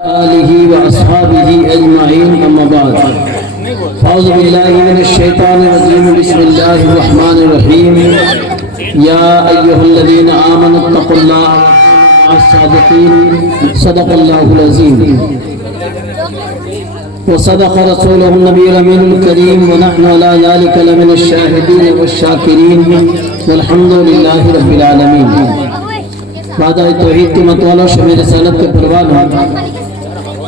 آله وأصحابه أجمعين أما بعد أعوذ بالله من الشيطان الرجيم بسم الله الرحمن الرحيم يا أيها الذين آمنوا اتقوا الله مع الصادقين صدق الله العظيم وصدق رسوله النبي الأمين الكريم ونحن على ذلك لمن الشاهدين والشاكرين والحمد لله رب العالمين وعدہ توحید کی متوالا شمع رسالت کے پروانوں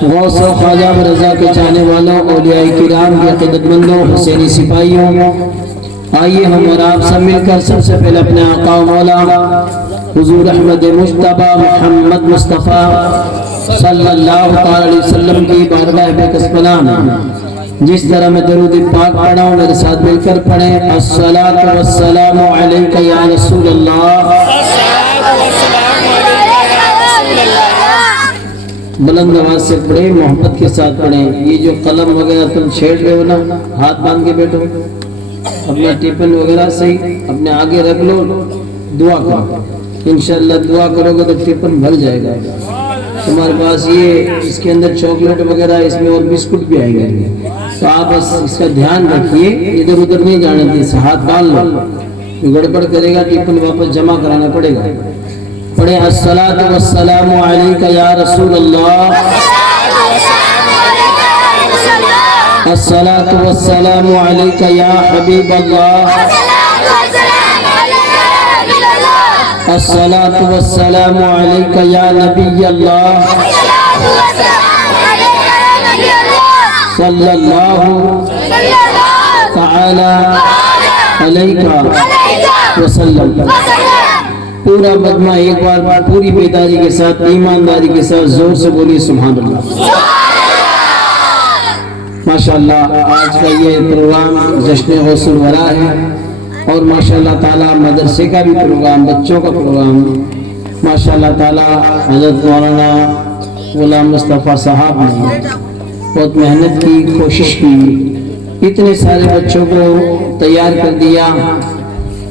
غوث و خواجہ رضا کے چاہنے والوں اولیاء کرام کے عقیدت مندوں حسینی سپاہیوں آئیے ہم اور آپ سب مل کر سب سے پہلے اپنے آقا و مولا حضور احمد مجتبی محمد مصطفیٰ صلی اللہ علیہ وسلم کی بارگاہ بے کسپنان جس طرح میں درود پاک پڑھا ہوں میرے ساتھ مل کر پڑھیں الصلاۃ والسلام علیک یا رسول اللہ بلند آواز سے پڑھیں محبت کے ساتھ پڑھیں یہ جو قلم وغیرہ تم چھیڑ رہے ہو نا ہاتھ باندھ کے بیٹھو اپنا ٹیپن وغیرہ صحیح اپنے آگے رکھ لو دعا کرو انشاءاللہ دعا کرو گے تو ٹیپن بھر جائے گا تمہارے پاس یہ اس کے اندر چاکلیٹ وغیرہ اس میں اور بسکٹ بھی آئے گا تو آپ بس اس کا دھیان رکھیے ادھر ادھر نہیں جانے دیے ہاتھ باندھ لو جو گڑبڑ کرے گا ٹیپن واپس جمع کرانا پڑے گا پڑھے الصلاۃ والسلام علیک یا رسول اللہ الصلاۃ والسلام علیک یا حبیب اللہ الصلاۃ والسلام علیک یا نبی اللہ صلی اللہ تعالی علیہ وسلم پورا مجمع ایک بار پوری بیداری کے ساتھ ایمانداری کے ساتھ زور سے بولیے سبحان اللہ ماشاءاللہ آج کا یہ پروگرام جشن غوث الورا ہے اور ماشاءاللہ تعالیٰ مدرسے کا بھی پروگرام بچوں کا پروگرام ماشاءاللہ تعالیٰ حضرت مولانا غلام مصطفیٰ صاحب نے بہت محنت کی کوشش کی اتنے سارے بچوں کو تیار کر دیا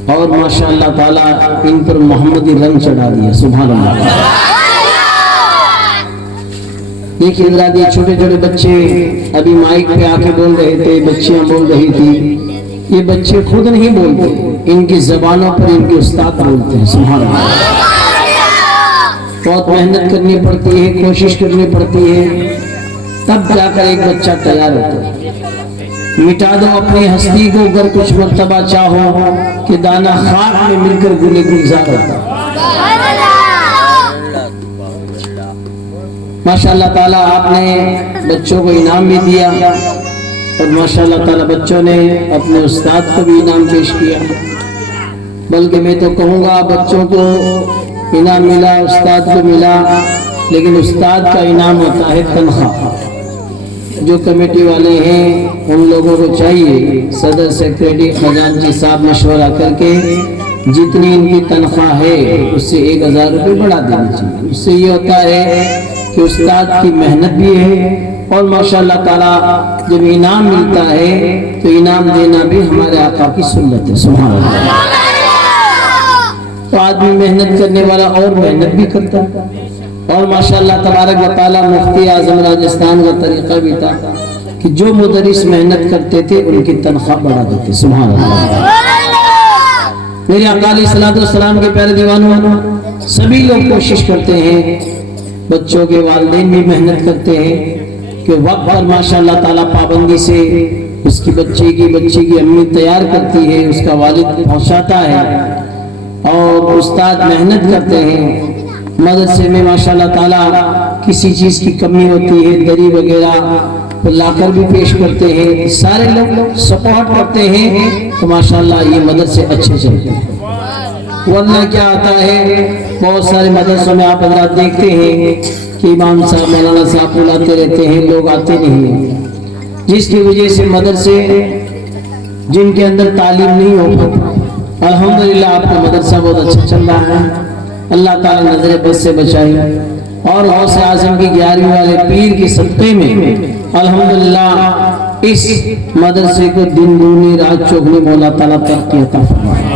اور ماشاءاللہ تعالیٰ ان پر محمدی رنگ چڑھا دیا سبحان اللہ دیکھیے حضرات یہ چھوٹے چھوٹے بچے ابھی مائک پہ آ کے بول رہے تھے بچیاں بول رہی تھی یہ بچے خود نہیں بولتے ان کی زبانوں پر ان کے استاد بولتے ہیں سبحان اللہ بہت محنت کرنی پڑتی ہے کوشش کرنی پڑتی ہے تب جا کر ایک بچہ تیار ہوتا ہے مٹا دو اپنی ہستی کو اگر کچھ مرتبہ چاہو کہ دانا خاک میں مل کر گلے گلزار ہوتا ماشاءاللہ تعالیٰ آپ نے بچوں کو انعام بھی دیا اور ماشاءاللہ تعالیٰ بچوں نے اپنے استاد کو بھی انعام پیش کیا بلکہ میں تو کہوں گا بچوں کو انعام ملا استاد کو ملا لیکن استاد کا انعام ہوتا ہے تنخواہ جو کمیٹی والے ہیں ان لوگوں کو چاہیے صدر سیکریٹری خزانچی صاحب مشورہ کر کے جتنی ان کی تنخواہ ہے اس سے 1000 روپے بڑھا دینا چاہیے اس سے یہ ہوتا ہے کہ استاد کی محنت بھی ہے اور ماشاءاللہ تعالیٰ جب انعام ملتا ہے تو انعام دینا بھی ہمارے آقا کی سنت ہے سبحان اللہ تو آدمی محنت کرنے والا اور محنت بھی کرتا ہے اور ماشاءاللہ تبارک و تعالیٰ مفتی اعظم راجستھان کا طریقہ بھی تھا کہ جو مدرس محنت کرتے تھے ان کی تنخواہ بڑھا دیتے سبحان اللہ میرے آقا علیہ السلام کے پیارے دیوانوں سبھی لوگ کوشش کرتے ہیں بچوں کے والدین بھی محنت کرتے ہیں کہ وقت پر ماشاءاللہ تعالیٰ پابندی سے اس کی بچی کی امی تیار کرتی ہے اس کا والد پہنچاتا ہے اور استاد محنت کرتے ہیں مدرسے میں ماشاءاللہ تعالیٰ کسی چیز کی کمی ہوتی ہے دری وغیرہ لا کر بھی پیش کرتے ہیں سارے لوگ سپورٹ کرتے ہیں تو ماشاءاللہ یہ مدرسے اچھے چلتے ہیں ورنہ کیا آتا ہے بہت سارے مدرسوں میں آپ حضرات دیکھتے ہیں کہ امام صاحب مولانا صاحب بلاتے رہتے ہیں لوگ آتے نہیں ہیں جس کی وجہ سے مدرسے جن کے اندر تعلیم نہیں ہو پاتی الحمدللہ آپ کا مدرسہ بہت اچھا چل رہا ہے اللہ تعالیٰ نظر بد سے بچائے اور غوث اعظم کی 11ویں والے پیر کی صدقے میں الحمدللہ اس مدرسے کو دن دونی رات چوگنی مولا تعالیٰ ترقی عطا فرمائے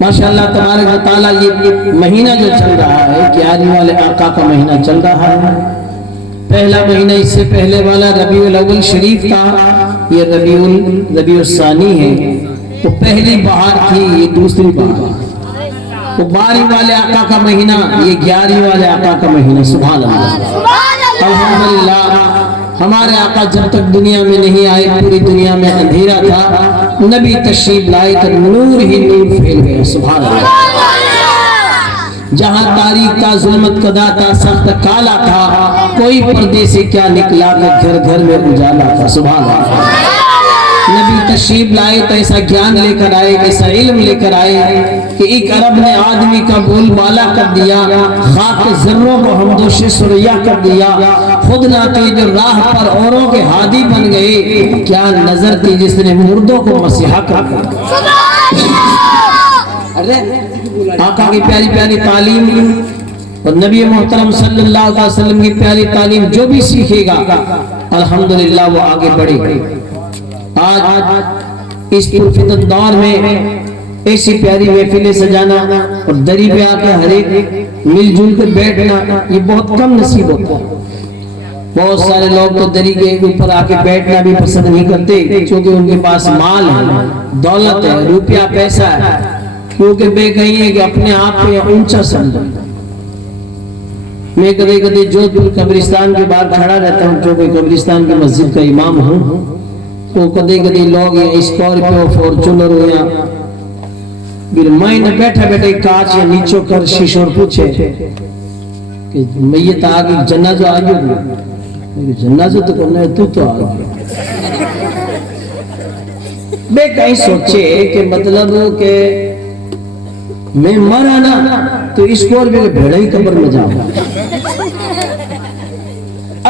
माशाअल्लाह तबारक व तआला ये महीना जो चल रहा है, क्यारी वाले आका का महीना चल रहा है। पहला महीना इससे पहले वाला रबीउल अव्वल शरीफ था, ये रबीउल सानी है। तो पहली बहार थी, ये दूसरी बहार। तो 12 वाले आका का महीना, ये 11 वाले आका का महीना। सुभान अल्लाह, अल्हम्दुलिल्लाह। हमारे आका जब तक दुनिया में नहीं आए, पूरी दुनिया में अंधेरा था। नबी तशरीफ लाए तो नूर ही नूर फैल गया। सुभान अल्लाह। जहां तारीख था, जुल्मत कदा था, सख्त काला था, कोई पर्दे से क्या निकला कि घर घर में उजाला था। सुभान अल्लाह। नबी तशरीफ लाए तो ऐसा ज्ञान लेकर आए, ऐसा इल्म लेकर आए कि एक अरब ने आदमी का बोलबाला कर दिया, खाक जर्रों को हमदोश सुरैया कर दिया, खुद नाते जो राह पर औरों के हादी बन गए। क्या नजर थी जिसने मुर्दों को मसीहा कर दिया। अरे आका की प्यारी प्यारी तालीम और नबी मोहतरम सल्लल्लाहु अलैहि वसल्लम की प्यारी तालीम जो भी सीखेगा अल्हम्दुलिल्लाह वो आगे बढ़ेगा। आज इस फितरत दौर में ऐसी प्यारी महफिलें सजाना और दरी पे आके हर एक मिलजुल कर बैठना, ये बहुत कम नसीब होता है। बहुत सारे लोग तो दरी के ऊपर आके बैठना भी पसंद नहीं करते, क्योंकि उनके पास माल है, दौलत है, रुपया पैसा है, क्योंकि वे कहीं है कि अपने आप पे ऊंचा समझो। मैं कभी कभी जोधपुर कब्रिस्तान के बाहर खड़ा रहता हूँ, जो कोई कब्रिस्तान की मस्जिद का इमाम हूँ, तो कभी कभी लोग स्कॉर्पियो फॉर्चूनर हो या फिर मैं बैठा बैठे कांच या नीचो कर शीशो पूछे कि मैयत आ गई, जन्नाजो आ गयो। जन्नाजो तो करना है, तू तो आ गया। मैं कहीं सोचे कि मतलब के मैं मरा ना तो स्कॉर्पियो के भेड़ा ही कब्र में जाऊंगा।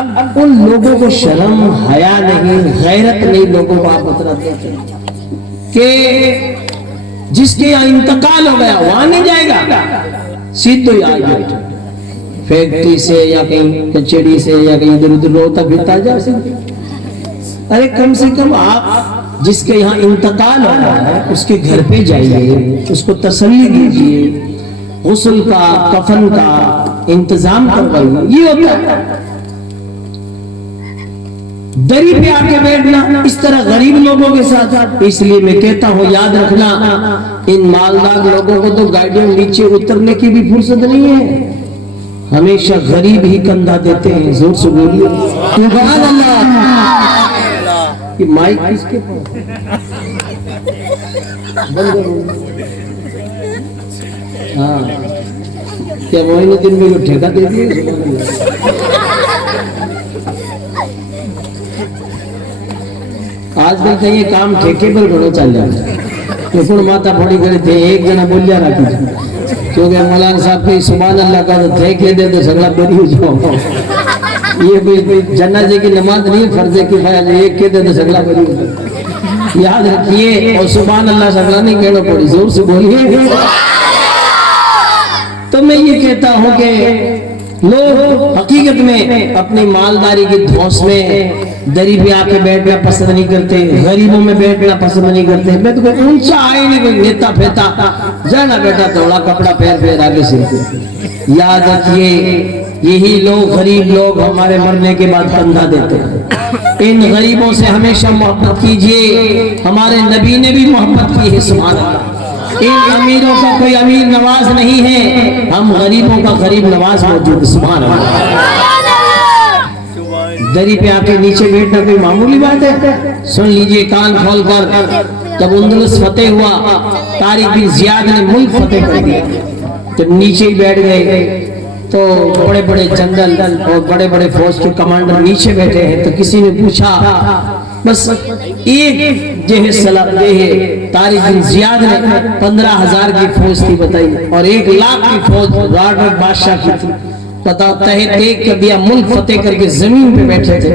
अब उन लोगों को शर्म हया नहीं, गैरत नहीं, लोगों को आप बतलाते कि जिसके यहाँ इंतकाल हो गया वहां नहीं जाएगा, सीधे ही आ जाए फैक्ट्री से या कहीं कचेरी से या कहीं इधर उधर रोता फिरता जाए। अरे कम से कम आप जिसके यहाँ इंतकाल हो रहा है उसके घर पे जाइए, उसको तसल्ली दीजिए, गुस्ल का कफन का इंतजाम करवाइए। ये होता है। दरी पे आके बैठना इस तरह गरीब लोगों के साथ। इसलिए मैं कहता हूँ याद रखना, इन मालदार लोगों को तो गाड़ियों नीचे उतरने की भी फुर्सत नहीं है, हमेशा गरीब ही कंधा देते हैं। जोर से बोलिए सुभान अल्लाह। कि माइक किसके पास? हाँ, क्या मोइनुद्दीन में को ठेका दे दिए? आजकल तो ये काम ठेके पर घणो चल जाता है। तो माता फोड़ी करे थे, एक जना बोलिया रखी, क्योंकि मौलाना साहब को सुभान अल्लाह का तो ठेके दे तो झगड़ा बड़ी हो जाओ। ये कोई जन्नत की नमाज नहीं, फर्जे की फायद एक के दे तो झगड़ा बड़ी हो जाओ। याद रखिए, और सुभान अल्लाह झगड़ा नहीं कहना पड़ी, जोर से बोलिए। तो मैं ये कहता हूँ कि लोग हकीकत में अपनी मालदारी की धौंस में दरी पे आके बैठना पसंद नहीं करते, गरीबों में बैठना पसंद नहीं करते। मैं तो कोई ऊंचा आए नहीं, कोई नेता फेता जाना बेटा थोड़ा कपड़ा पैर आगे से। याद रखिए, यही लोग गरीब लोग हमारे मरने के बाद कंधा देते हैं। इन गरीबों से हमेशा मोहब्बत कीजिए, हमारे नबी ने भी मोहब्बत की है। सुभान अल्लाह। इन अमीरों का कोई अमीर नवाज नहीं है, हम गरीबों का गरीब नवाज मौजूद है। सुभान अल्लाह। दरी पे आके नीचे बैठना कोई मामूली बात है? सुन लीजिए कान खोल कर, जब अंदलुस फतेह हुआ, तारिक बिन जियाद ने मुल्क फतेह कर दिया, तो नीचे ही बैठ गए। तो बड़े बड़े जनरल और बड़े बड़े फौज के कमांडर नीचे बैठे हैं। तो किसी ने पूछा, बस एक तारिक बिन जियाद ने 15,000 की फौज थी बताई, और 1,00,000 की फौज रॉबर्ट बादशाह की थी। पता तहत एक कर दिया, मुल्क फतेह करके जमीन पे बैठे थे।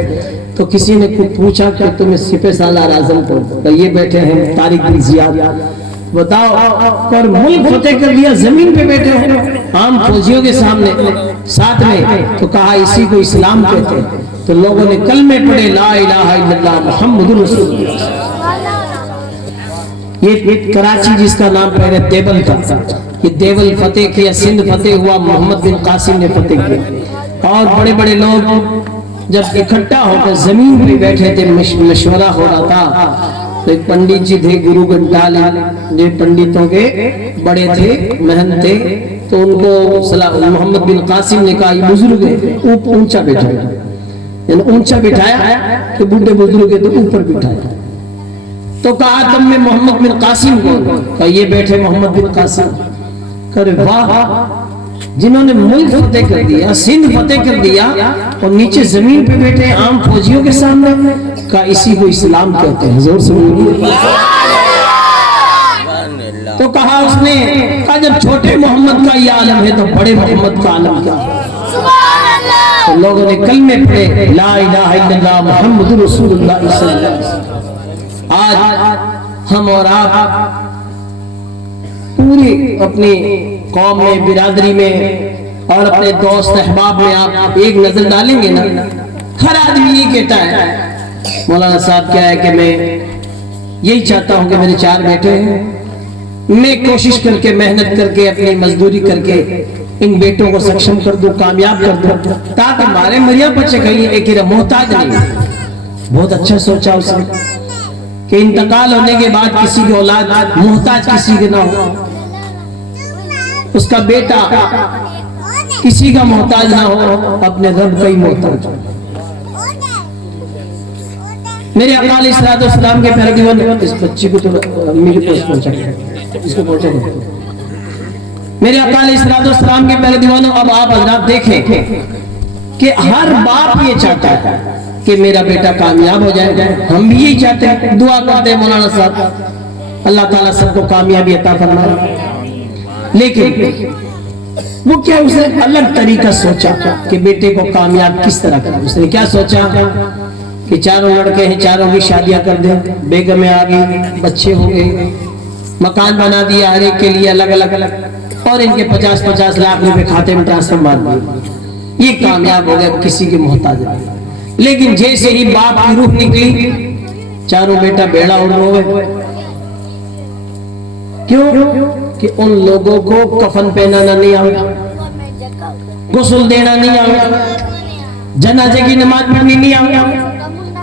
तो किसी ने पूछा कि तुम्हें सिपह सालार आजम को, तो ये बैठे हैं तारिक बिन जियाद, बताओ, और मुल्क फतेह कर दिया, जमीन पे बैठे हैं आम फौजियों के सामने साथ में। तो कहा इसी को इस्लाम कहते हैं। तो लोगों ने कलमे पढ़े, ला इलाहा इल्लल्लाह मुहम्मदुर रसूलुल्लाह। یہ کراچی جس کا نام پہلے دیول تھا، یہ دیول فتح کیا، سندھ فتح ہوا، محمد بن قاسم نے فتح کیا، اور بڑے بڑے لوگ جب اکٹھا ہو کر زمین پہ بیٹھے تھے، مشورہ ہو رہا تھا، تو ایک پنڈت جی تھے گرو گھنٹال، جو پنڈتوں کے بڑے تھے، مہن تھے، تو ان کو محمد بن قاسم نے کہا یہ بزرگ ہے، اونچا بٹھایا، یعنی اونچا بٹھایا کہ بوڑھے بزرگ ہے تو اوپر بٹھایا، تو کہا تم میں محمد بن قاسم کو، کہا یہ بیٹھے محمد بن قاسم، کرے واہ، جنہوں نے ملک فتح کر دیا، سندھ فتح کر دیا، اور نیچے زمین پہ بیٹھے عام فوجیوں کے سامنے، کہا اسی کو اسلام کہتے ہیں، زور سے بولیے۔ تو کہا اس نے، کہا جب چھوٹے محمد کا یہ عالم ہے تو بڑے محمد کا عالم کیا ہے؟ تو لوگوں نے کلمے پڑھے، لا الہ الا اللہ محمد رسول اللہ صلی اللہ علیہ وسلم۔ آج ہم اور آپ پوری اپنی قوم میں، برادری میں اور اپنے دوست احباب میں آپ ایک نظر ڈالیں گے نا، ہر آدمی یہ کہتا ہے مولانا صاحب کیا ہے کہ میں یہی چاہتا ہوں کہ میرے 4 بیٹے ہیں، میں کوشش کر کے محنت کر کے اپنی مزدوری کر کے ان بیٹوں کو سکشم کر دوں، کامیاب کر دوں، تاکہ ہمارے مریا بچے کہیں ایک محتاج نہیں۔ بہت اچھا سوچا اس نے کہ انتقال ہونے کے بعد کسی کی اولاد محتاج کسی کے نہ ہو، اس کا بیٹا کسی کا محتاج نہ ہو، اپنے رب کا ہی محتاج ہو۔ میرے آقا علیہ الصلوۃ والسلام کے پیارے دیوان، اس بچی کو تو امی کے پاس پہنچا گیا، اس کو پہنچا گیا۔ میرے آقا علیہ الصلوۃ والسلام کے پیارے دیوانوں، اب آپ حضرات دیکھیں کہ ہر باپ یہ چاہتا ہے کہ میرا بیٹا کامیاب ہو جائے، ہم بھی یہی چاہتے ہیں، دعا کرتے ہیں مولانا صاحب اللہ تعالیٰ سب کو کامیابی عطا فرمائے۔ لیکن وہ کیا، اس نے الگ طریقہ سوچا کہ بیٹے کو کامیاب کس طرح کریں۔ اس نے کیا سوچا کہ 4 لڑکے ہیں، 4 کی شادیاں کر دیں، بیگمیں آ گئی، بچے ہو گئے، مکان بنا دیا ہر ایک کے لیے الگ الگ، اور ان کے 50-50 لاکھ روپے کھاتے میں ٹرانسفر مار دیے، یہ کامیاب ہو گئے، کسی کے محتاج نہیں۔ لیکن جیسے ہی باپ کی روح نکلی، 4 بیٹا بیڑا اڑ ہوئے۔ کیوں؟ کہ ان لوگوں کو کفن پہنانا نہیں آتا، غسل دینا نہیں آتا، جنازے کی نماز پڑھنی نہیں آتا،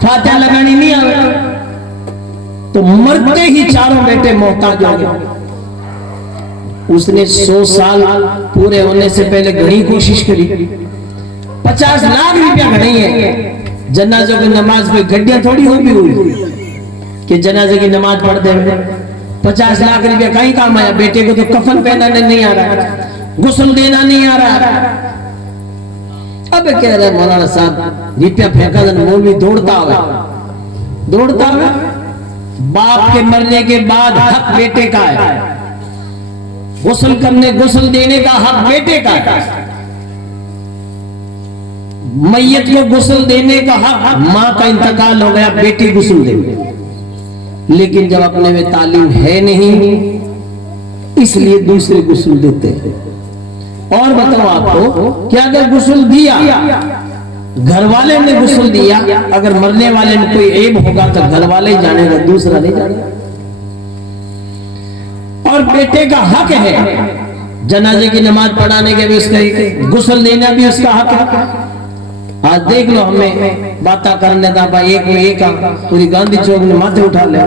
فاتحہ لگانی نہیں آتا، تو مرتے ہی 4 بیٹے محتاج ہو گئے۔ اس نے 100 سال پورے ہونے سے پہلے گھڑی کوشش کری، 50 لاکھ روپیہ گھڑی ہے، جنازوں کی نماز پہ گڈیاں تھوڑی ہو بھی ہوئی کہ جنازے کی نماز پڑھ دیں، 50 لاکھ روپیہ کہیں کام آیا؟ بیٹے کو تو کفن پہنانے نہیں آ رہا، غسل دینا نہیں آ رہا۔ اب کہہ رہا ہے مولانا صاحب روپیہ پھینکا دن، مولوی دوڑتا ہوگا، باپ کے مرنے کے بعد حق بیٹے کا ہے، غسل دینے کا حق بیٹے کا ہے، میت کو غسل دینے کا حق، ماں کا انتقال ہو گیا بیٹی غسل دے گی، لیکن جب اپنے میں تعلیم ہے نہیں اس لیے دوسرے غسل دیتے ہیں۔ اور بتاؤ آپ کو کہ اگر غسل دیا، گھر والے نے غسل دیا، اگر مرنے والے میں کوئی عیب ہوگا تو گھر والے ہی جانے گا، دوسرا نہیں جانے گا۔ اور بیٹے کا حق ہے جنازے کی نماز پڑھانے کے بھی اس کا، غسل دینا بھی اس کا حق ہے۔ آج دیکھ لو ہمیں باتاں کرنے دا بھائی، ایک پوری گاندھی چوک نے ماتھے اٹھا لیا،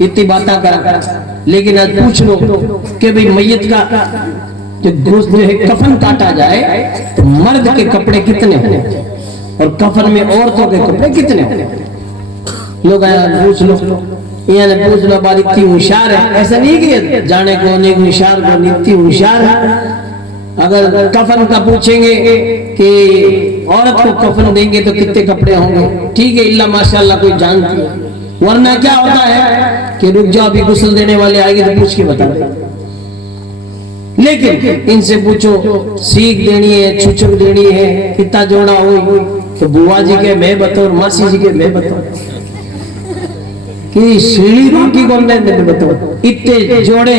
اتنی باتاں کرا، لیکن آج پوچھ لو کہ بھئی میت کا جو ہے کفن کاٹا جائے تو مرد کے کپڑے کتنے ہیں اور کفن میں عورتوں کے کپڑے کتنے ہیں؟ لوگ پوچھ لو، یہ نے پوچھ لو بات اتنی ہوشیار ہے، ایسا نہیں کہ جانے کو نہیں ہوشیار کو نہیں، اتنی ہوشیار ہے۔ اگر کفن کا پوچھیں گے کہ عورت کو کفن دیں گے تو کتنے کپڑے ہوں گے، ٹھیک ہے اللہ ماشاءاللہ کوئی جانتی ہے، ورنہ کیا ہوتا ہے کہ رک جاؤ ابھی غسل دینے والے آئے گے تو پوچھ کے بتا دیں۔ لیکن ان سے پوچھو سیکھ دینی ہے، چھچک دینی ہے، کتنا جوڑا ہوئی تو بوا جی کے میں بطور، ماسی جی کے میں بطور، کہ سیڑھی روٹی کو میں بتاؤ، اتنے جوڑے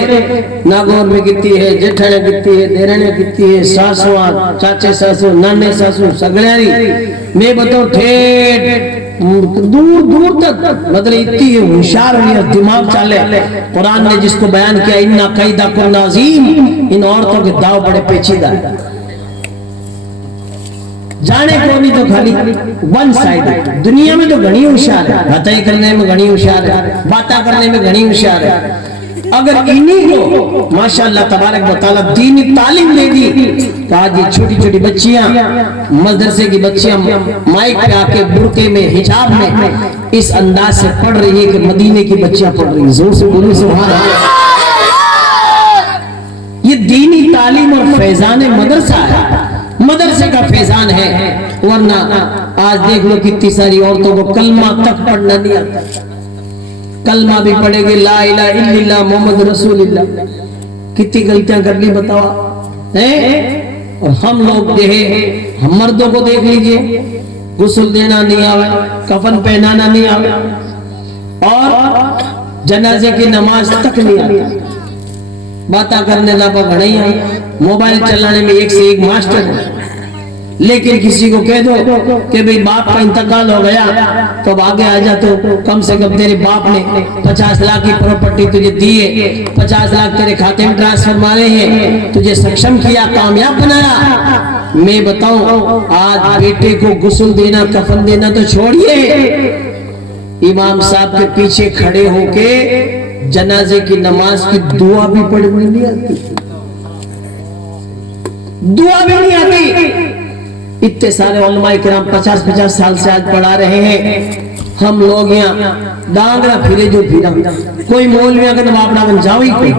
ناگور میں کتنی ہے، جٹھانے کتنی ہے، دیرانے کتنی ہے، ساسوان، چاچے ساسو، نانے ساسو، سگڑیاری میں بتاؤ ٹھیٹ دور دور تک مطلب اتنی ہوشیار ہوئی دماغ چالے. قرآن نے جس کو بیان کیا اِنَّ کَیْدَکُنَّ عَظِیمٌ، ان عورتوں کے داؤ بڑے پیچیدہ ہے. جانے کو نہیں تو خالی ون سائڈ ہے. دنیا میں تو گھنی ہوشیار ہے، باتیں کرنے میں گھنی ہوشیار ہے، باتیں کرنے میں گھنی ہوشیار ہے. اگر انہی کو ماشاءاللہ تبارک و تعالیٰ دینی تعلیم دے دی کہ آج یہ چھوٹی چھوٹی بچیاں، مدرسے کی بچیاں مائک پہ آ کے برقعے میں حجاب میں اس انداز سے پڑھ رہی ہے کہ مدینے کی بچیاں پڑھ رہی ہیں. زور سے بولیے سبحان اللہ. یہ دینی تعلیم اور فیضان مدرسہ ہے، مدرسے کا فیضان ہے. ورنہ آج دیکھ لو کتنی ساری عورتوں کو کلمہ تک پڑھنا نہیں آتا. کلمہ بھی پڑھے گے لا الہ الا اللہ محمد رسول اللہ، کتنی غلطیاں کر لی بتاؤ. اور ہم لوگ ہم مردوں کو دیکھ لیجئے، غسل دینا نہیں آوے، کفن پہنانا نہیں آوے، اور جنازے کی نماز تک نہیں آتی. باتیں کرنے نہ پکڑے ہیں، موبائل چلانے میں ایک سے ایک ماسٹر ہے. لیکن کسی کو کہہ دو کہ بھئی باپ کا انتقال ہو گیا تو اب آگے آ جا، تو کم سے کم تیرے باپ نے 50 لاکھ کی پراپرٹی تجھے دی ہے، 50 لاکھ تیرے کھاتے میں ٹرانسفر مارے ہیں، تجھے سکشم کیا، کامیاب بنایا. میں بتاؤں آج بیٹے کو غسل دینا کفن دینا تو چھوڑیے، امام صاحب کے پیچھے کھڑے ہو کے جنازے کی نماز کی دعا بھی پڑھنے نہیں آتی، دعا بھی نہیں آتی. اتنے سارے علماء کرام 50 سال سے آج پڑھا رہے ہیں. ہم لوگ یہاں ڈانگرا پھرے جو پھرا، کوئی مولوی اگر باپڑا بن جاؤ ہی کوئی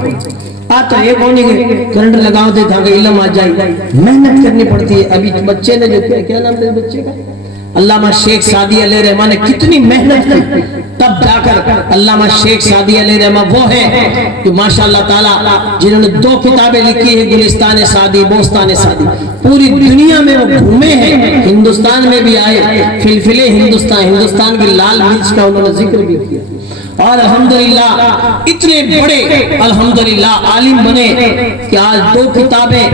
آج تو ایک ہونے کے کرنٹ لگاؤ دے تھا کہ علم آ جائے. محنت کرنی پڑتی ہے. ابھی بچے نے جو کیا نام دے بچے کا، علامہ شیخ سعدی علیہ رحمہ نے کتنی محنت کی، تب جا کر علامہ شیخ سعدی علیہ رحمہ وہ ہے جو ماشاءاللہ تعالی جنہوں نے 2 کتابیں لکھی ہیں، گلستان سعدی، بوستان سعدی. پوری دنیا میں وہ گھومے ہیں، ہندوستان میں بھی آئے، فلفلے ہندوستان کی لال مرچ کا انہوں نے ذکر بھی کیا. اور الحمدللہ اتنے بڑے الحمدللہ عالم بنے کہ آج 2 کتابیں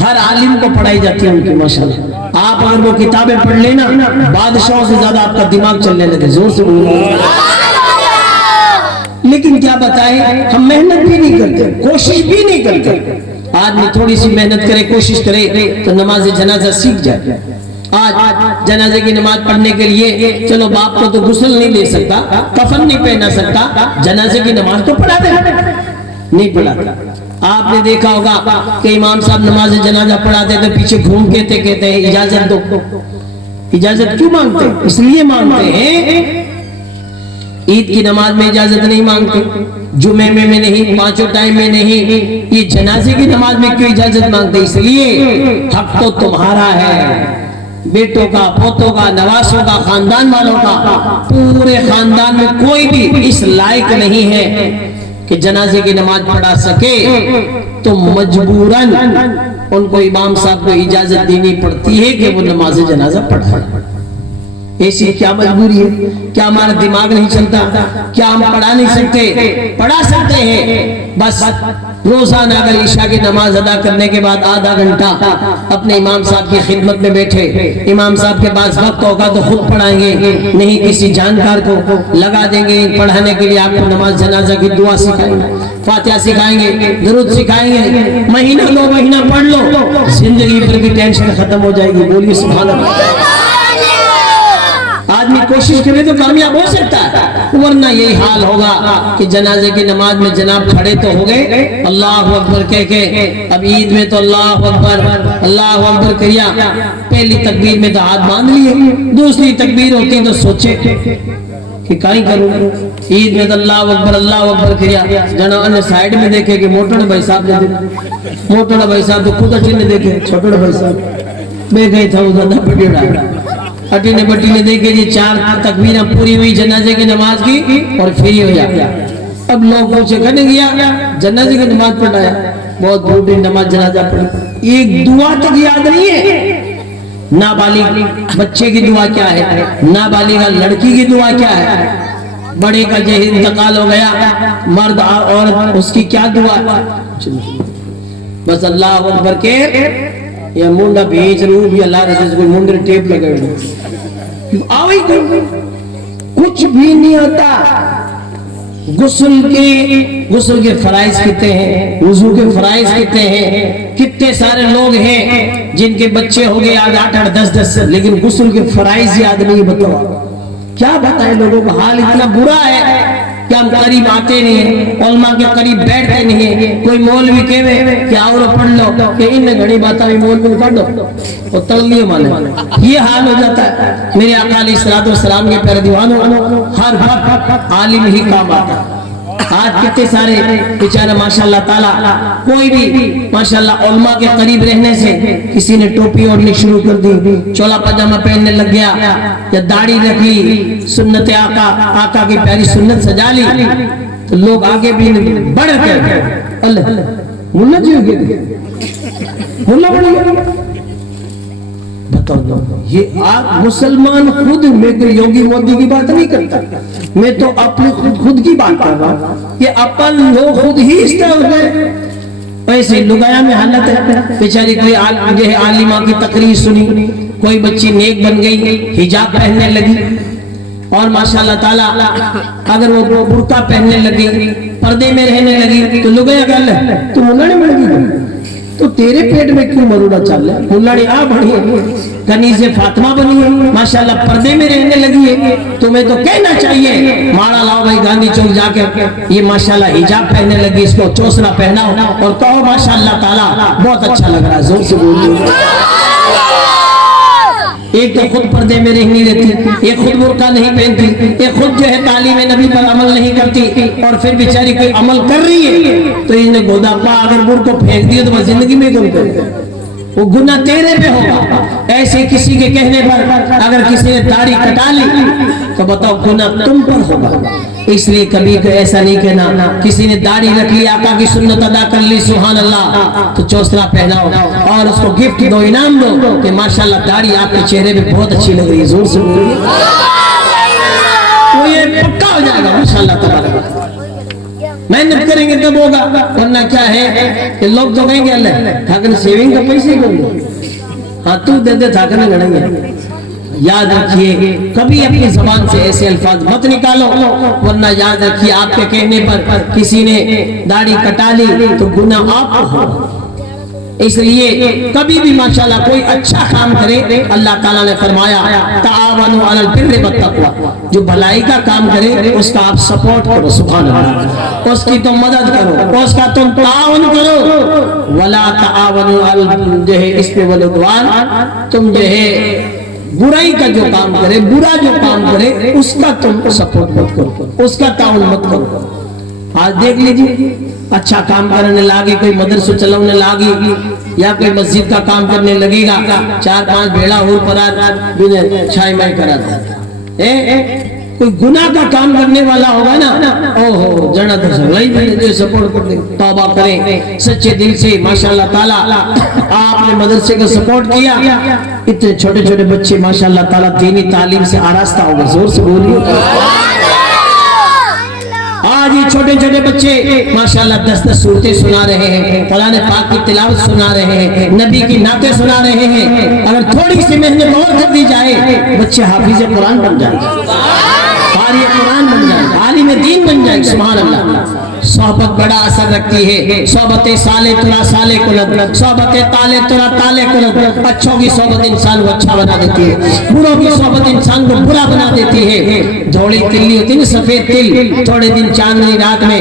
ہر عالم کو پڑھائی جاتی ہیں ان کی ماشاءاللہ. آپ اگر وہ کتابیں پڑھ لینا بادشاہوں سے زیادہ آپ کا دماغ چلنے لگے. زور سے بولیں. لیکن کیا بتائیں، ہم محنت بھی نہیں کرتے، کوشش بھی نہیں کرتے. آدمی تھوڑی سی محنت کرے، کوشش کرے تو نماز جنازہ سیکھ جائے. آج جنازے کی نماز پڑھنے کے لیے چلو باپ کو تو غسل نہیں لے سکتا، کفن نہیں پہنا سکتا، جنازے کی نماز تو پڑھا دے، نہیں پڑھاتا. آپ نے دیکھا ہوگا کہ امام صاحب نماز جنازہ پڑھاتے تو پیچھے گھوم کے کہتے ہیں اجازت دو. اجازت کیوں مانگتے ہیں؟ اس لیے مانگتے ہیں عید کی نماز میں اجازت نہیں مانگتے، جمعے میں نہیں، 5 ٹائم میں نہیں. یہ جنازے کی نماز میں کیوں اجازت مانگتے؟ اس لیے حق تو تمہارا ہے، بیٹوں کا، پوتوں کا، نواسوں کا، خاندان والوں کا. پورے خاندان میں کوئی بھی اس لائق نہیں ہے کہ جنازے کی نماز پڑھا سکے، تو مجبوراً ان کو امام صاحب کو اجازت دینی پڑتی ہے کہ وہ نماز جنازہ پڑھائیں. ایسی کیا مجبوری ہے؟ کیا ہمارا دماغ نہیں چلتا؟ کیا ہم پڑھا نہیں سکتے؟ پڑھا سکتے ہیں. بس روزانہ اگر عشاء کی نماز ادا کرنے کے بعد آدھا گھنٹہ اپنے امام صاحب کی خدمت میں بیٹھے، امام صاحب کے پاس وقت ہوگا تو خود پڑھائیں گے، نہیں کسی جانکار کو لگا دیں گے پڑھانے کے لیے. آپ کو نماز جنازہ کی دعا سکھائیں گے، فاتحہ سکھائیں گے، درود سکھائیں گے. مہینہ 2 مہینہ پڑھ لو، زندگی پر کی ٹینشن ختم ہو جائے گی. بولیے سبحان اللہ. آدمی کوشش کرے تو کامیاب ہو سکتا ہے، ورنہ یہی حال ہوگا کہ جنازے کی نماز میں جناب کھڑے تو ہو گئے اللہ اکبر کہہ کے. اب عید میں تو اللہ اکبر کیا، پہلی تکبیر میں تو ہاتھ باندھ لیے، دوسری تکبیر ہوتی تو سوچے کہ کہیں کروں. عید میں تو اللہ اکبر کیا، جناب نے سائیڈ میں دیکھے کہ موٹر بھائی صاحب نے دیکھے، موٹر بھائی صاحب تو خود اٹھی نے دیکھے، چھوٹے بھائی صاحب میں گئی تھا ادھر پٹی اٹھا اٹی نے بٹی نے دیکھے جی 4 تکبیریں پوری ہوئی جنازے کی نماز کی اور فری ہو جایا. اب لوگ پوچھے کہنے گیا جنازے کی نماز پڑھایا، بہت بڑی نماز جنازہ پڑھی، ایک دعا تک یاد نہیں ہے. نابالغ بچے کی دعا کیا ہے، نابالغ لڑکی کی دعا کیا ہے، بڑے کا جو انتقال ہو گیا مرد اور اس کی کیا دعا. بس اللہ اکبر کے یا منڈا بھیج روح بھی اللہ رضی کو منڈر ٹیپ لگے آوئی کوئی कुछ भी नहीं होता। गुस्ल के फराइज कितने हैं, वुजू के फराइज कितने हैं। कितने सारे लोग हैं जिनके बच्चे हो गए आज 8-8, 10-10, लेकिन गुस्ल के फराइज याद नहीं। बताओ क्या बताएं, लोगों का हाल इतना बुरा है कि हम करीब आते नहीं है, उलमा के करीब बैठते नहीं है। कोई मौलवी कहे कि आओ पढ़ लो, कि इन घड़ी बात मौलवी पढ़ लो और तल लिए माने, ये हाल हो जाता है। मेरे आका अलैहिस्सलातु वस्सलाम के प्यारे दीवानों, हर वक्त आलिम ही काम आता है। आज कितने सारे बेचारा माशाल्लाह ताला, कोई भी माशाल्लाह उलमा के करीब रहने से किसी ने टोपी ओढ़नी शुरू कर दी, चोला पजामा पहनने लग गया, या दाढ़ी रख ली, सुन्नत आका की प्यारी सुन्नत सजा ली, तो लोग आगे भी बढ़ गए। अल्लाह मुल्ला जी हो गए, मुल्ला बढ़ गया। बताओ ये आप मुसलमान खुद, मैं कोई योगी मोदी की बात नहीं करता, मैं तो अपने खुद की बात कर रहा हूँ कि अपन लोग खुद ही इस तरह हो गए। ऐसे लुगाया में हालत है बेचारी, कोई आलिमा की तकरीर सुनी, कोई बच्ची नेक बन गई, हिजाब पहनने लगी, और माशाल्लाह ताला अगर वो बुर्का पहनने लगी, पर्दे में रहने लगी, तो लुगाया गल है तो मुल्ला ने मर गई, तो तेरे पेट में क्यों मरूड़ा चल रहा है। मुल्ला ने आ बढ़ी है, कनी से फातिमा बनी है, माशाल्लाह पर्दे में रहने लगी है। तुम्हें तो कहना चाहिए माड़ा लाओ भाई गांधी चौक जाके, ये माशाल्लाह हिजाब पहनने लगी, इसको चोसना पहनाओ और कहो माशाल्लाह ताला बहुत अच्छा लग रहा है, जोर से बोलिए। एक तो खुद पर्दे में नहीं रहती, एक खुद बुर्का नहीं पहनती, एक खुद जो है तालीम नबी पर अमल नहीं करती, और फिर बेचारी कोई अमल कर रही है तो इन्हें गोदा पा अगर बुर को फेंक दिया तो बस जिंदगी में कम कर, वो गुनाह तेरे पे होगा। ऐसे किसी के कहने पर अगर किसी ने दाढ़ी कटा ली तो बताओ गुनाह तुम पर होगा। इसलिए कभी ऐसा नहीं कहना, किसी ने दाढ़ी रख ली, आका की सुन्नत अदा कर ली, सुभान अल्लाह, तो चौसला पहनाओ और उसको गिफ्ट दो, इनाम दो कि माशाल्लाह दाढ़ी आपके चेहरे पे बहुत अच्छी लग रही है, जोर से बोलिए, तो ये पक्का हो जाएगा माशाल्लाह ताला। मेहनत करेंगे तब होगा, वरना क्या है कि लोग तो कहेंगे अल्लाह थाकन सेविंग का पैसे करेंगे, हाँ तू दे दे थाकन लड़ेंगे। याद रखिए कभी अपनी जबान से ऐसे अल्फाज मत निकालो, वरना याद रखिए आपके कहने पर किसी ने दाढ़ी कटा ली तो गुनाह आपको होगा। इसलिए कभी भी माशाल्लाह कोई अच्छा काम करे, अल्लाह ताला ने फरमाया ताआवनु अलल बिर्रि वत्तक़वा, जो भलाई का काम करे उसका आप सपोर्ट करो, सुभान अल्लाह, उसकी तुम मदद करो, उसका तुम ताउन करो। वला ताआवनु अलल जो है इसमें वल उद्वान, तुम जो है बुराई का जो काम करे, बुरा जो काम करे उसका तुम सपोर्ट मत करो, उसका ताउन मत करो। आज देख लीजिए अच्छा काम करने लागी, कोई मदरसा चलाने लागी या कोई मस्जिद का काम करने लगेगा, 4-5 भेड़ा और पर छाई माई करा दे। कोई गुनाह का काम करने वाला होगा ना, ओहो जना तो जो सपोर्ट कर दे, तौबा करें सच्चे दिल से। माशाल्लाह ताला आपने मदरसे को सपोर्ट किया, इतने छोटे छोटे बच्चे माशाल्लाह ताला दीनी तालीम से आरास्ता होगा, जोर से बोलिए। आज ये छोटे छोटे बच्चे माशाल्लाह 10-10 सूरतें सुना रहे हैं, कुरान पाक की तिलावत सुना रहे हैं, नबी की नाते सुना रहे हैं। अगर थोड़ी सी मेहनत और कर दी जाए बच्चे हाफिज कुरान बन जाएंगे, कारी कुरान बन जाएंगे, आलिम दीन बन जाएंगे, सुभान अल्लाह। सोहबत बड़ा असर रखती है, सोहबत साले तुरा साले कुलत, सोहबत ताले तुरा ताले कुलत। अच्छों की सोहबत इंसान को अच्छा बना देती है, बुरों की सोहबत इंसान को बुरा बना देती है। धोड़ी तिल्ली होती है सफेद तिल, थोड़े दिन चांदनी रात में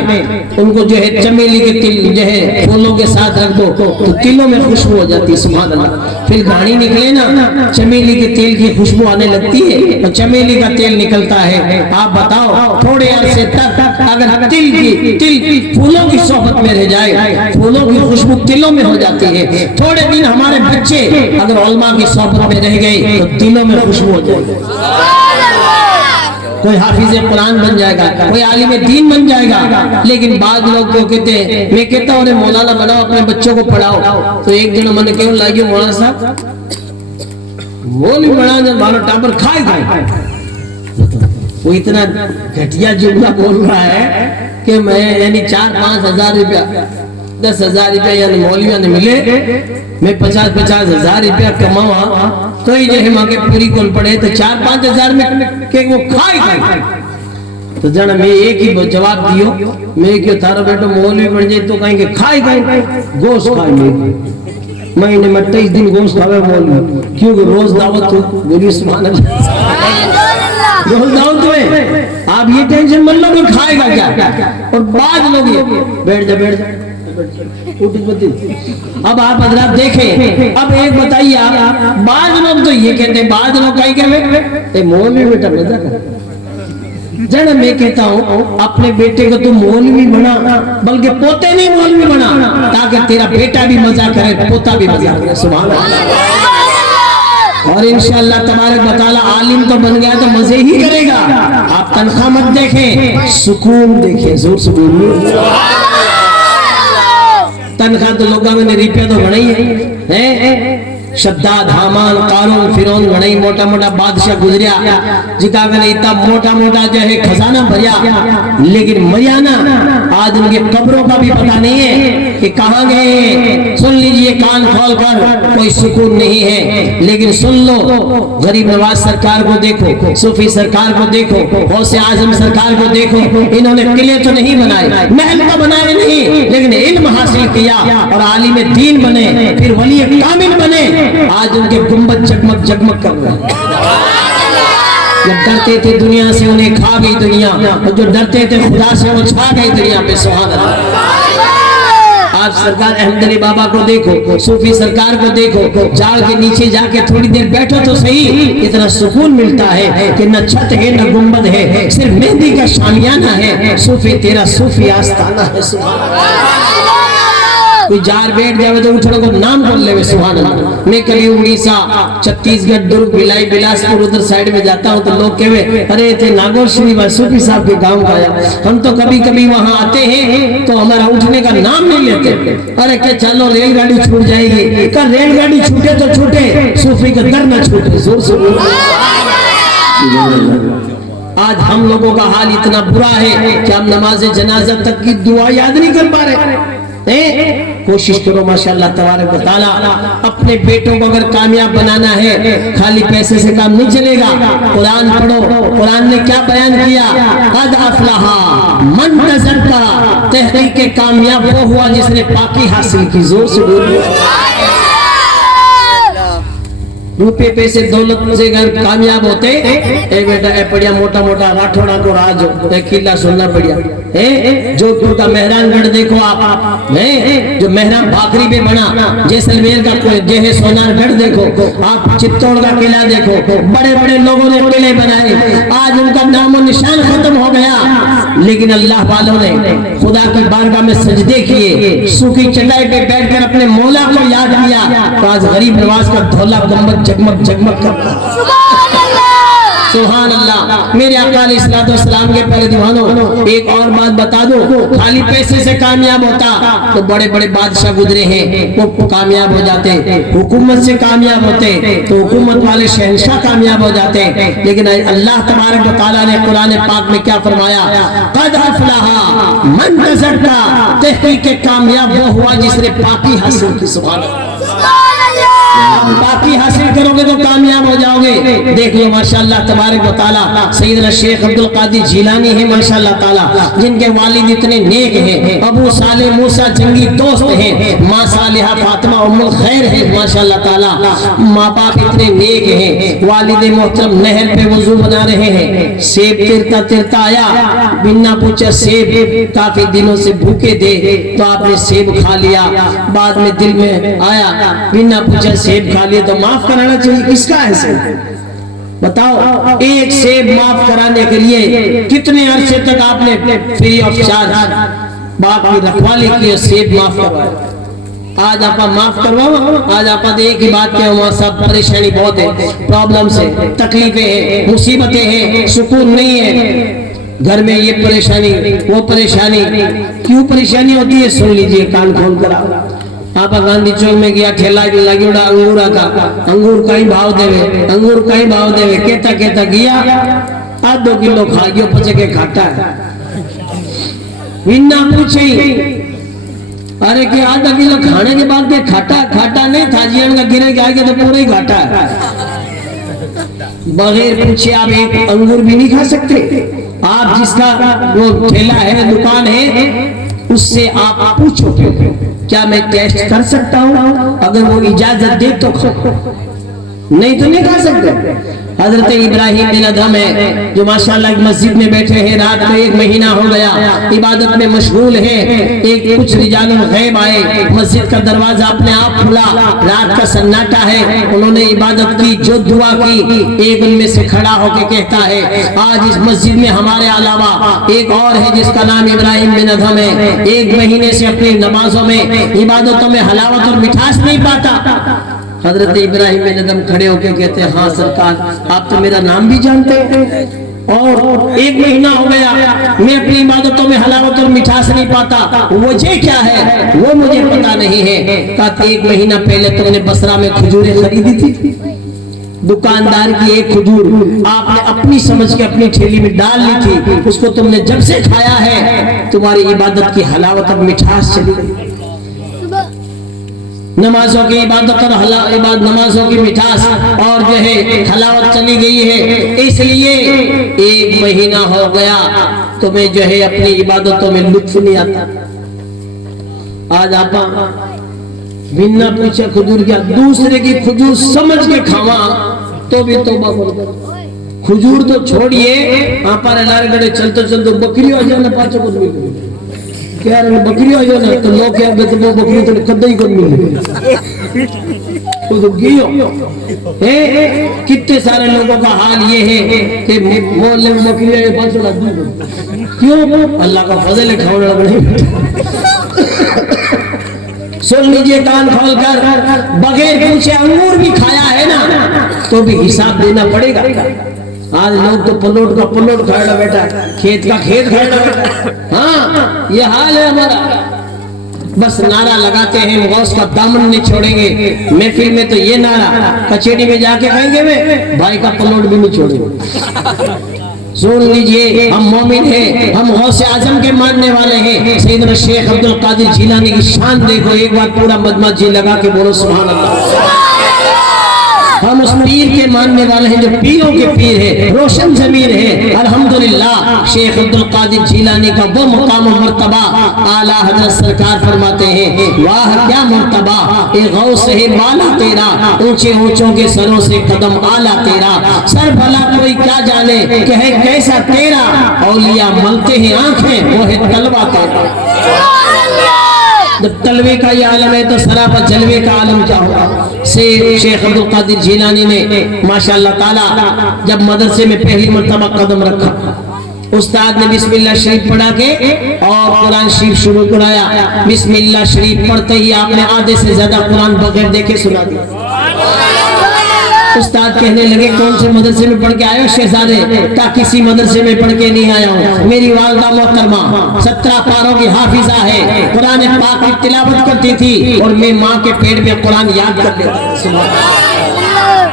उनको जो है चमेली के तिल जो है फूलों के साथ रख दो तो तिलों में खुशबू हो जाती है, सुभान अल्लाह। फिर घानी निकले ना, चमेली के तेल की खुशबू आने लगती है तो चमेली का तेल निकलता है। आप बताओ थोड़े अरसे तक अगर तिल फूलों की सोहबत में रह जाए, फूलों की खुशबू तिलों में हो जाती है। थोड़े दिन हमारे बच्चे अगर उलमा की सोहबत में रह गए तो तिलों में खुशबू हो जाएगी, कोई हाफिज कुरान बन जाएगा, कोई आलिम दीन बन जाएगा। लेकिन बाद लोग क्यों कहते हैं, मैं कहता हूँ मौलाना बनाओ, अपने बच्चों को पढ़ाओ, तो एक दिन मैंने क्यों लाइए मौलाना साहब वो नहीं पढ़ा मानो टापर खाए, वो इतना घटिया जुमला बोल रहा है कि मैं यानी 4-5 हजार रुपया 10,000 रुपया यानी मौलवियों ने मिले, मैं 50-50 हजार रुपया कमाऊँ तो ही जो है माँ के पूरी कोल पड़े तो 4-5 हजार में के वो खाए तो जाना मैं एक ही जवाब दियो, मैं क्यों थारा बेटो मौलवी बन जाए तो कहेंगे खाए गोश्त खाए महीने में 23 दिन गोश्त खावे मौलवी, क्योंकि रोज दावत हो। बोलिए सुभान अल्लाह, रोज दावत है। आप ये टेंशन मत लो कि खाएगा क्या, और बाद लोग बैठ जा अब आप हजरात देखें। अब एक बताइए आप, बाद लोग तो ये कहते हैं, बाद लोग कहीं कहते मौलवी बेटा मजा कर। जरा मैं कहता हूँ अपने बेटे को तू मौलवी बना, बल्कि पोते नहीं मौलवी बना, ताकि तेरा बेटा भी मजा करे, पोता भी मजा करे। सुभान अल्लाह। और इंशाअल्लाह तबारक व तआला आलिम तो बन गया तो मजे ही करेगा। आप तनख्वाह मत देखें, सुकून देखें। जोर से बोलिए। तनख्वाह तो लोगों ने रुपया तो बनाई है। शद्दाद, हामान, कारून, फिरौन घणई मोटा मोटा बादशाह गुजरिया, जिका ने इतना मोटा मोटा जो है खजाना भरिया, लेकिन मरियाना आज उनके कब्रों का भी पता नहीं है कि कहाँ गए। सुन लीजिए कान खोल कर, कोई सुकून नहीं है। लेकिन सुन लो, गरीब नवाज सरकार को देखो, सूफी सरकार को देखो, गौसे आजम सरकार को देखो, इन्होंने किले तो नहीं बनाए, महल तो बनाए नहीं, लेकिन इल्म हासिल किया और आलिम दीन बने, फिर वली कामिल बने। आज उनके गुंबद जगमग जगमग कर रहे हैं। जब डरते थे दुनिया से उन्हें खा गई दुनिया, और जो डरते थे खुदा से वो छा गई दुनिया पे। सुभान अल्लाह। आप सरकार अहमद अली बाबा को देखो, सूफी सरकार को देखो, झाड़ के नीचे जाके थोड़ी देर बैठो तो सही, इतना सुकून मिलता है कि न छत है न गुंबद है, सिर्फ मेहंदी का शामियाना है। सूफी तेरा सूफी आस्ताना है। सुभान अल्लाह। कोई जार बैठ जावे तो उठने को नाम बोल ले। सुभान अल्लाह। मैं कभी उड़ीसा, छत्तीसगढ़, दुर्ग, भिलाई, बिलासपुर उधर साइड में जाता हूँ तो लोग कहे अरे थे नागौर श्रीनिवास सूफी साहब के गांव का आया। हम तो कभी कभी वहाँ आते हैं तो हमारा उठने का नाम नहीं लेते। अरे क्या चलो रेलगाड़ी छूट जाएगी, क्या रेलगाड़ी छूटे तो छूटे, सूफी का दर न छूटे। जोर से आज हम लोगों का हाल इतना बुरा है कि हम नमाज जनाजा तक की दुआ याद नहीं कर पा रहे। कोशिश करो माशाअल्लाह तबारक व तआला, अपने बेटों को अगर कामयाब बनाना है, खाली पैसे से काम नहीं चलेगा। कुरान पढ़ो, कुरान ने क्या बयान किया, कद अफलहा मन तज़क्का, तहकीके कामयाब वो हुआ जिसने पाकी हासिल की। जोर से बोलो। रुपये पैसे दौलत से अगर कामयाब होते, ए बेटा ए बढ़िया मोटा मोटा राठौड़ा को राज हो, किला सुनना बढ़िया है। जोधपुर का मेहरानगढ़ देखो आप, जो मेहरान भाखरी पे बना, जैसलमेर का कोई जो है सोनारगढ़ देखो आप, चित्तौड़ का किला देखो, बड़े बड़े लोगों ने किले बनाए, आज उनका नामो निशान खत्म हो गया। लेकिन अल्लाह वालों ने खुदा की बारगाह में सजदे किए, सूखी चटाई पे बैठकर अपने मौला को याद किया, तो आज गरीब नवाज का धौला गुंबद जगमग जगमग करता। सुभान अल्लाह। मेरे आका अलैहिस्सलाम के प्यारे दीवानों, एक और बात बता दो, खाली पैसे से कामयाब होता तो बड़े बड़े बादशाह गुजरे हैं, वो कामयाब हो जाते। हुकूमत से कामयाब होते तो हुकूमत वाले शहंशाह कामयाब हो जाते। लेकिन अल्लाह तबारक व तआला ने कुरान पाक में क्या फरमाया, कद अफलहा मन तज़क्का, तहकीके कामयाब वो हुआ जिसने पाकी हासिल की। सुभान अल्लाह। पाकी हासिल करोगे तो कामयाब हो जाओगे। देख लो माशाअल्लाह तबारक व तआला, सैयदना शेख अब्दुल कादिर जिलानी है माशाअल्लाह ताला, जिनके वालिद इतने नेक हैं, अबू सालेह मूसा जंगी दोस्त हैं, माँ सालिहा फातिमा उम्मुल खैर है माशाअल्लाह ताला, माँ बाप इतने नेक हैं। वालिद मोहतरम नहर पे वजू बना रहे हैं, सेब तिरता तिरता आया, बिना पूछे सेब काफी दिनों से भूखे थे तो आपने सेब खा लिया, बाद में दिल में आया बिना पूछे सेब खा लिया तो माफ कराना चाहिए। किसका है सेब बताओ? एक सेब माफ कराने के लिए कितने अरसे तक आपने फ्री ऑफ चार्ज बाप की रखवाली की, सेब माफ करवाया। आज आप माफ करवाओ। आज आप एक ही बात के वहां सब परेशानी बहुत है, प्रॉब्लम्स है, तकलीफें हैं, मुसीबतें हैं, सुकून नहीं है घर में, ये परेशानी वो परेशानी। क्यों परेशानी होती है? सुन लीजिए कान खोल कर। आप गांधी चौक में गया, ठेला लगी उड़ा अंगूरा का, अंगूर का ही भाव देवे, अंगूर का ही भाव देवे, कहता कहता गया आज 2 किलो खा गयो, पचे के खाटा है बिना पूछे। अरे कि आधा किलो खाने के बाद के खाटा खाटा नहीं था, जियन का गिरे गया तो पूरा ही घाटा है। बगैर पूछे आप एक अंगूर भी नहीं खा सकते। आप जिसका वो ठेला है, दुकान है, उससे आप पूछो क्या मैं टेस्ट कर सकता हूँ, अगर वो इजाजत दे तो खाओ, नहीं तो नहीं खा सकते। हजरत इब्राहिम बिन अदहम है जो माशाल्लाह एक मस्जिद में बैठे हैं, रात में 1 महीना हो गया इबादत में मशगूल है। एक कुछ रिजाल गैब आए, मस्जिद का दरवाजा अपने आप खुला, रात का सन्नाटा है, उन्होंने इबादत की, जो दुआ की, एक उनमें से खड़ा होकर कहता है आज इस मस्जिद में हमारे अलावा एक और है जिसका नाम इब्राहिम बिन अदहम है, 1 महीने से अपनी नमाजों में, इबादतों में हलावत और मिठास नहीं पाता। हजरत इब्राहिम बिन अदहम खड़े होकर कहते हैं हाँ सरकार, आप तो मेरा नाम भी जानते हैं और 1 महीना हो गया मैं अपनी इबादतों में हलावत और मिठास नहीं पाता, वजह क्या है वो मुझे पता नहीं है। कहा 1 महीना पहले तुमने बसरा में खजूरें खरीदी थी, दुकानदार की एक खजूर आपने अपनी समझ के अपनी ठेली में डाल ली थी, उसको तुमने जब से खाया है तुम्हारी इबादत की हलावत और मिठास चली गई, नमाजों की इबादत और नमाजों की मिठास और जो है हलावत चली गई है, इसलिए 1 महीना हो गया तुम्हें जो है अपनी इबादतों में लुत्फ नहीं आता। आज आप बिना पूछे खजूर क्या, दूसरे की खजूर समझ के खावा तो भी तौबा करो। खजूर तो छोड़िए, आप गड़े चलते चलते बकरी हो जाना, पाँच को क्या बकरी हो जाना तो लोग क्या कहते हैं बकरी तो कदई को मिले तो गियो है। कितने सारे लोगों का हाल ये है कि मोहल्ले में बकरी है, 500 लाख क्यों? अल्लाह का फजल है, खाने लगे। सुन लीजिए कान खोल कर, बगैर पूछे अंगूर भी खाया है ना तो भी हिसाब देना पड़ेगा। आज लोग तो पलोट का पलोट खाएगा बेटा, खेत का खेत खाएगा बेटा। हाँ ये हाल है हमारा, बस नारा लगाते हैं गौस का दामन नहीं छोड़ेंगे। महफिल में तो ये नारा, कचेरी में जाके कहेंगे वे भाई का पलोट भी नहीं छोड़ेंगे। सुन लीजिए हम मोमिन हैं, हम गौसे आजम के मानने वाले हैं। सैयदना शेख अब्दुल कादिर जिलानी की शान देखो, एक बार पूरा मजमा जी लगा के बोलो सुभान अल्लाह। हम उस पीर के मानने वाले हैं जो पीरों के पीर है, रोशन जमीन है। अल्हम्दुलिल्लाह शेख अब्दुल कादिर जिलानी का वो मुकाम और मर्तबा आला हजरत सरकार फरमाते हैं वाह क्या मर्तबा, ए गौस है माला तेरा, ऊंचे ऊंचों के सरों से कदम आला तेरा। सर भला कोई क्या जाने कहे कैसा तेरा, औलिया मलते हैं आंखें वो है तलवा तेरा। जब तलवे का ये आलम है तो सरापा जलवे का आलम क्या होगा। शेख अब्दुल कादिर जिलानी ने माशाअल्लाह ताला जब मदरसे में पहली मर्तबा कदम रखा, उस्ताद ने बिस्मिल्लाह शरीफ पढ़ा के और कुरान शरीफ शुरू कराया। बिस्मिल्लाह शरीफ पढ़ते ही आपने आधे से ज्यादा कुरान बगैर देखे सुना दिया। उस्ताद कहने लगे कौन से मदरसे में पढ़ के आए हो शहजादे? का किसी मदरसे में पढ़ के नहीं आया हूँ, मेरी वालदा मोहतरमा 17 पारों की हाफिजा है, कुरान पाक की तिलावत करती थी और मैं माँ के पेट में कुरान याद कर लेता।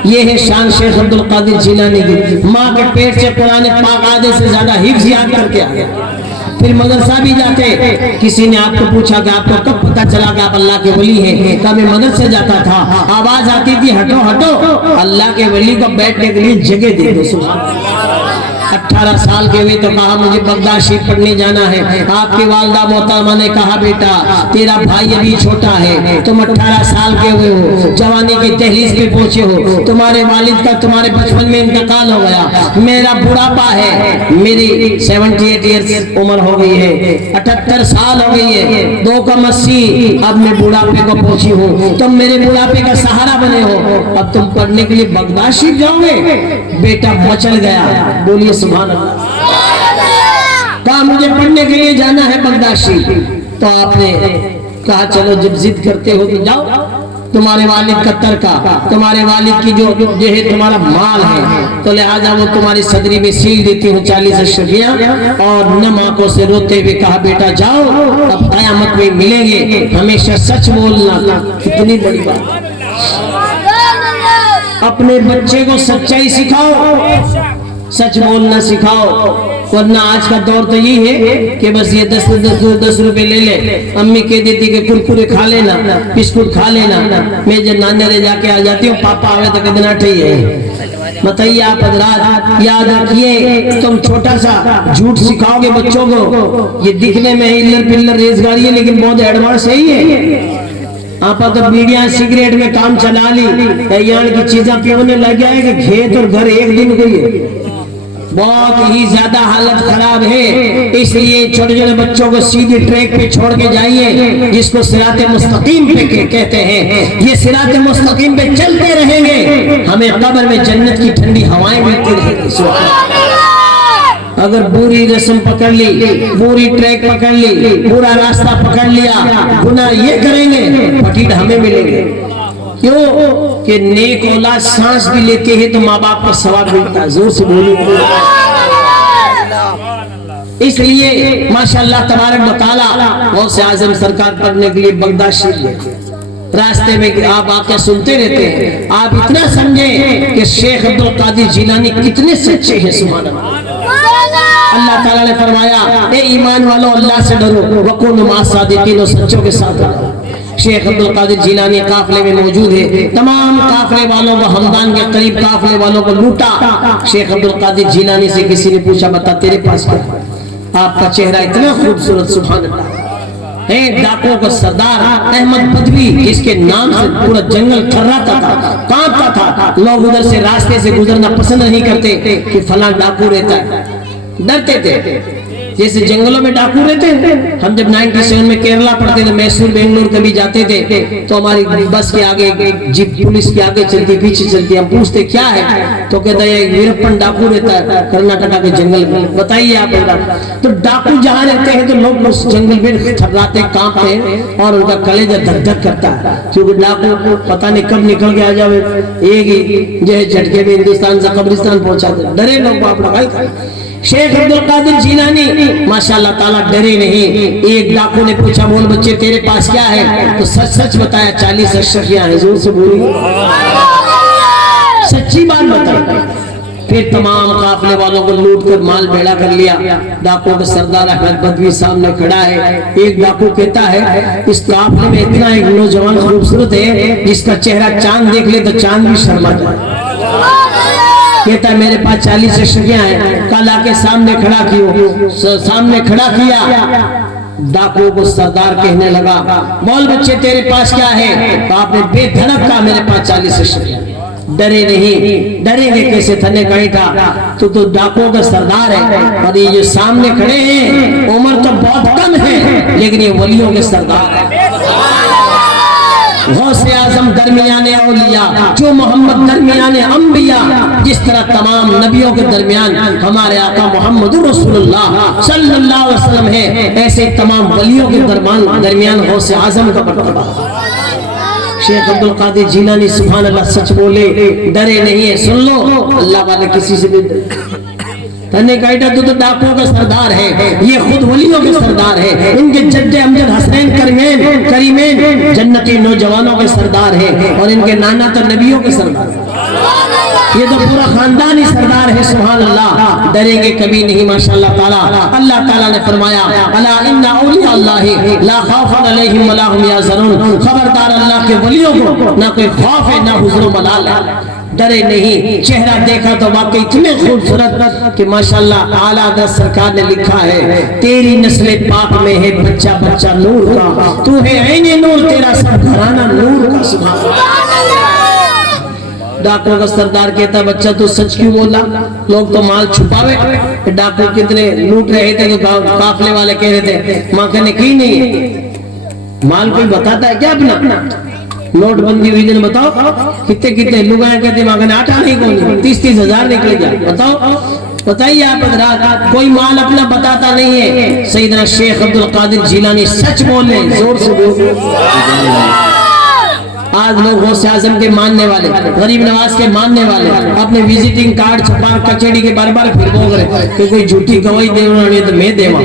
ये है शान शेख अब्दुल कादिर जिलानी की, माँ के पेट से कुरान पाक आधे से ज्यादा हिफ्ज याद करके आ गया। फिर मदरसा भी जाते, किसी ने आपको पूछा कि आपको कब पता चला कि आप अल्लाह के वली हैं? कभी मदरसे जाता था, आवाज आती थी हटो हटो, अल्लाह के वली को बैठने के लिए जगह दे दो। 18 साल के हुए तो कहा मुझे बगदाद शरीफ पढ़ने जाना है। आपकी वालदा मोहतरमा ने कहा बेटा तेरा भाई अभी छोटा है, तुम 18 साल के हुए हो, जवानी की दहलीज पे पहुंचे हो, तुम्हारे वालिद का तुम्हारे बचपन में इंतकाल हो गया, मेरा बुढ़ापा है, मेरी 78 ईयर्स उम्र हो गई है, 78 साल हो गई है, 2 कम 80, अब मैं बुढ़ापे को पहुंची हूँ, तुम मेरे बुढ़ापे का सहारा बने हो, अब तुम पढ़ने के लिए बगदाद शरीफ जाओगे? बेटा मचल गया, बोलिए सुभान अल्लाह। कहा मुझे पढ़ने के लिए जाना है बगदाद शरीफ। तो आपने कहा चलो जब जिद करते हो तो जाओ, तुम्हारे वालिद का तरका, तुम्हारे वालिद की जो है तुम्हारा माल है, तो लिहाजा वो तुम्हारी सदरी में सील देती हूँ 40 अशरफियाँ। और नम आंखों से रोते हुए कहा बेटा जाओ, अब कयामत में मिलेंगे, हमेशा सच बोलना। कितनी बड़ी बात, अपने बच्चे को सच्चाई सिखाओ, सच बोलना सिखाओ, वरना आज का दौर तो यही है कि बस ये 10 रुपए ले ले, अम्मी कह देती कि कुरकुरे खा लेना, बिस्कुट खा लेना, मैं जब नाने रे जाके आ जाती हूँ पापा आवे तो कितना ठीक है, बताइए आप हजरात, याद रखिए तुम छोटा सा झूठ सिखाओगे बच्चों को, ये दिखने में इल्लर पिल्लर रेजगारी है लेकिन बहुत एडवांस है ये। आप तो बीड़ियां सिगरेट में काम चला ली, यहाँ की चीजें पीने लग जाए कि खेत और घर एक दिन को ही बहुत ही ज्यादा हालत खराब है। इसलिए छोटे छोटे बच्चों को सीधी ट्रैक पे छोड़ के जाइए, जिसको सिराते मुस्तकीम पे कहते हैं। ये सिराते मुस्तकीम पे चलते रहेंगे, हमें कब्र में जन्नत की ठंडी हवाएं मिलती रहेंगी। अगर बुरी रस्म पकड़ ली, बुरी ट्रैक पकड़ ली, बुरा रास्ता पकड़ लिया, गुनाह ये करेंगे, फटीड हमें मिलेंगे। क्यों कि नेक औलाद सांस भी लेते हैं तो माँ बाप का सवाब मिलता है। जोर से बोलो। इसलिए माशाअल्लाह तबारक व तआला गौसे आजम सरकार पढ़ने के लिए बगदाद शरीफ रास्ते में आप आके सुनते रहते हैं। आप इतना समझे कि शेख अब्दुल कादिर जिलानी कितने सच्चे हैं। सुभान अल्लाह। अल्लाह ताला ने फरमाया, ए ईमान वालों अल्लाह से डरो, वकुनु मा सादिकीन, सच्चों के साथ रहो। शेख अब्दुल कादिर जिलानी काफले में मौजूद है। तमाम काफले वालों को, हमदान के करीब काफले वालों को लूटा। शेख अब्दुल कादिर जिलानी से किसी ने पूछा, बता तेरे पास क्या? आपका चेहरा इतना खूबसूरत, सुभान अल्लाह। डाकुओं का सरदार अहमद बदवी, जिसके नाम से पूरा जंगल थर्राता था, कांपता था। लोग उधर से रास्ते से गुजरना पसंद नहीं करते कि फलां डाकू रहता है, डरते थे। जैसे जंगलों में डाकू रहते हैं। हम जब 97 में केरला पढ़ते थे, मैसूर बेंगलोर कभी जाते थे तो हमारी बस के आगे जीप पुलिस के आगे चलती, पीछे चलती। हम पूछते क्या है तो कहता है वीरप्पन डाकू रहता है कर्नाटका के जंगल में। बताइए आप। तो डाकू जहाँ रहते हैं तो लोग उस जंगल में थर्राते, कांपते हैं और उनका कलेजा धक धक करता है, क्योंकि डाकू को पता नहीं कब निकल के आ जाए, एक ही जो है झटके में हिंदुस्तान से कब्रिस्तान पहुंचाते। डरे लोग बाप रे। शेख अब्दुल कादिर जिलानी माशाअल्लाह ताला डरे नहीं। एक डाकू ने पूछा, बोल बच्चे तेरे पास क्या है? तो सच सच बताया, 40 अशरियां हैं। जोर से बोलिए, सच्ची बात बताई। फिर तमाम काफले वालों को लूट कर माल भेड़ा कर लिया। डाकुओं का सरदार अहमद बदवी सामने खड़ा है। एक डाकू कहता है, इस काफले में इतना एक नौजवान खूबसूरत है जिसका चेहरा चांद देख ले तो चांद भी शर्मा जाए। कहता है मेरे पास 40 अशरियां हैं। कल आके सामने खड़ा किया। डाकुओं को सरदार कहने लगा, बोल बच्चे तेरे पास क्या है? तो आपने बेधड़क कहा, मेरे पास 40 अशरियां। डरे नहीं, डरेंगे कैसे? थने कहीं था तो डाकुओं का सरदार है। और ये जो सामने खड़े हैं उम्र तो बहुत कम है, लेकिन ये वलियों के सरदार है। गौसे आजम दरमियाने औलिया, जो मोहम्मद दरमियाने अंबिया। जिस तरह तमाम नबियों के दरमियान हमारे आका मोहम्मद रसूलुल्लाह सल्लल्लाहु अलैहि वसल्लम है, ऐसे तमाम वलियों के दरमियान गौसे आजम का मर्तबा। शेख अब्दुल कादिर जिलानी सुभान अल्लाह सच बोले, डरे नहीं है। सुन लो, अल्लाह वाले किसी से भी तने काइटा तो डाकुओं का सरदार है, ये खुद वलियों के सरदार है। इनके जद्दे अमजद हसनैन करीमेन जन्नती नौजवानों के सरदार है, और इनके नाना तो नबियों के सरदार है। ये तो पूरा खानदान ही सरदार है। सुभान अल्लाह, डरेंगे कभी नहीं माशाअल्लाह ताला। अल्लाह ताला ने फरमाया, अला इन्ना औलिया अल्लाहि ला खौफुन अलैहिम वला हुम यहज़नून। खबरदार, अल्लाह के वलियों को ना कोई खौफ है ना हुज़्न व मलाल है। डरे नहीं। चेहरा देखा तो वाकई इतने खूबसूरत कि माशाअल्लाह आला हज़रत सरकार ने लिखा है, तेरी नस्ल पाक में है बच्चा बच्चा नूर का, तू है ऐने नूर, तेरा सब घराना नूर का। सुभान अल्लाह। डाकुओं का सरदार कहता, बच्चा तू सच क्यों बोला? लोग तो माल छुपावे। डाकू कितने लूट रहे थे तो काफले वाले कह रहे थे माँ कहने की नहीं, माल कोई बताता है क्या अपना? नोटबंदी हुई दिन बताओ कितने कितने लोग आए, कहते माँ कहने आटा नहीं कौन 30-30 हजार निकले जा। बताओ, बताइए आप हज़रात, कोई माल अपना बताता नहीं है। सैयदना शेख अब्दुल कादिर जिलानी सच बोल रहे हैं, जोर से बोल। आज लोग गौसे आजम के मानने वाले, गरीब नवाज के मानने वाले अपने विजिटिंग कार्ड छपा कचेड़ी के बार बार फिर बोल रहे कि कोई झूठी गवाही दे तो मैं देवा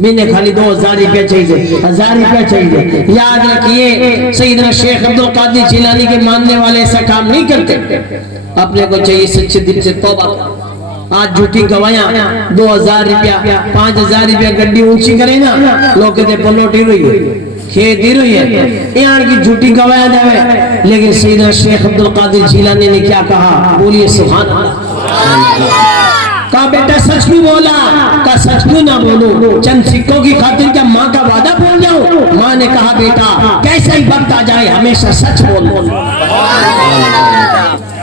मैंने खाली 2000 रुपया चाहिए, 1000 रुपया चाहिए। याद रखिए, सैयदना शेख अब्दुल कादिर जिलानी के मानने वाले ऐसा काम नहीं करते। अपने को चाहिए सच्चे दिल से तौबा। आज झूठी गवाहियां 2000 रुपया 5000 रुपया गड्डी ऊंची करे ना, लोग कहते पलोटी हुई یہ دیر ہوئی ہے یہاں کی جھوٹی گوایا جائے، لیکن سیدنا شیخ عبد القادر جیلانی نے کیا کہا؟ بولیے سبحان اللہ۔ کہا بیٹا سچ کیوں بولا؟ کہا سچ کیوں نہ بولوں؟ چند سکوں کی خاطر کیا ماں کا وعدہ بھول جاؤں؟ ماں نے کہا بیٹا کیسا ہی وقت آ جائے ہمیشہ سچ بول۔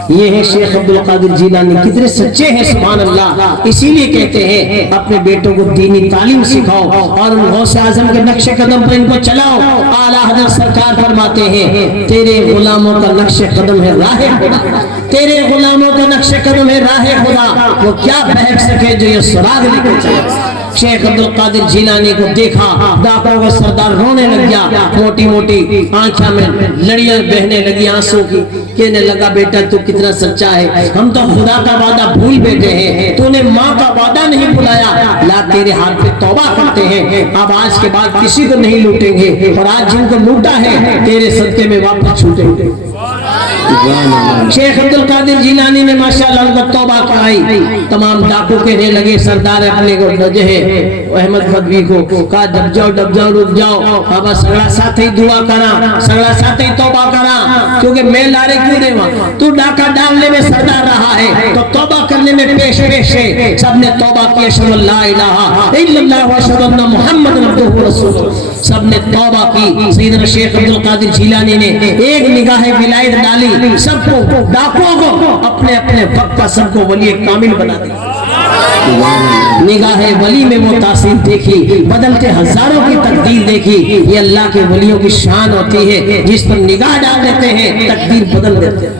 یہ ہے شیخ عبد القادر جیلانی، کتنے سچے ہیں سبحان اللہ۔ اسی لیے کہتے ہیں اپنے بیٹوں کو دینی تعلیم سکھاؤ اور ان غوث اعظم کے نقش قدم پر ان کو چلاؤ۔ اعلیٰ حضرت سرکار فرماتے ہیں تیرے غلاموں کا نقش قدم ہے راہ خدا، تیرے غلاموں کا نقش قدم ہے راہ خدا، وہ کیا بہک سکے جو یہ سراغ لے کر چلے۔ شیخ عبد القادر جیلانی کو دیکھا ڈاکوں کا سردار رونے لگ گیا، موٹی موٹی آنکھوں میں لڑیاں بہنے لگی آنسوں کی، کہنے لگا بیٹا تو کتنا سچا ہے، ہم تو خدا کا وعدہ بھول بیٹھے ہیں، تو نے ماں کا وعدہ نہیں بھلایا، لا تیرے ہاتھ پہ توبہ کرتے ہیں، اب آج کے بعد کسی کو نہیں لوٹیں گے، اور آج جن کو لوٹا ہے تیرے صدقے میں واپس چھوٹیں گے۔ شیخ عبد القادر جیلانی نے ماشاءاللہ ان کو توبہ کرائی۔ تمام ڈاکو کہنے لگے سردار اپنے کو جو ہے احمد خدوی کو کہا ڈب جاؤ رک جاؤ، اب سگڑا ساتھ ہی دعا کرا، سگڑا ساتھ ہی توبہ کرا، کیونکہ میں لارے کیوں رہے وہاں، تو ڈاکہ ڈالنے میں سردار رہا ہے تو توبہ کرنے میں پیش ہے۔ سب نے توبہ کی، اشہد ان لا الہ الا اللہ و اشہد ان محمد عبدہ و رسولہ، سب نے توبہ کی۔ سیدنا شیخ عبد القادر جیلانی نے ایک نگاہ ولایت ڈالی، سب کو ڈاکوؤں کو اپنے اپنے وقت کا سب کو ولی کامل بنا دیا۔ نگاہ ولی میں وہ تاثیر دیکھی، بدلتے ہزاروں کی تقدیر دیکھی۔ یہ اللہ کے ولیوں کی شان ہوتی ہے، جس پر نگاہ ڈال دیتے ہیں تقدیر بدل دیتے ہیں۔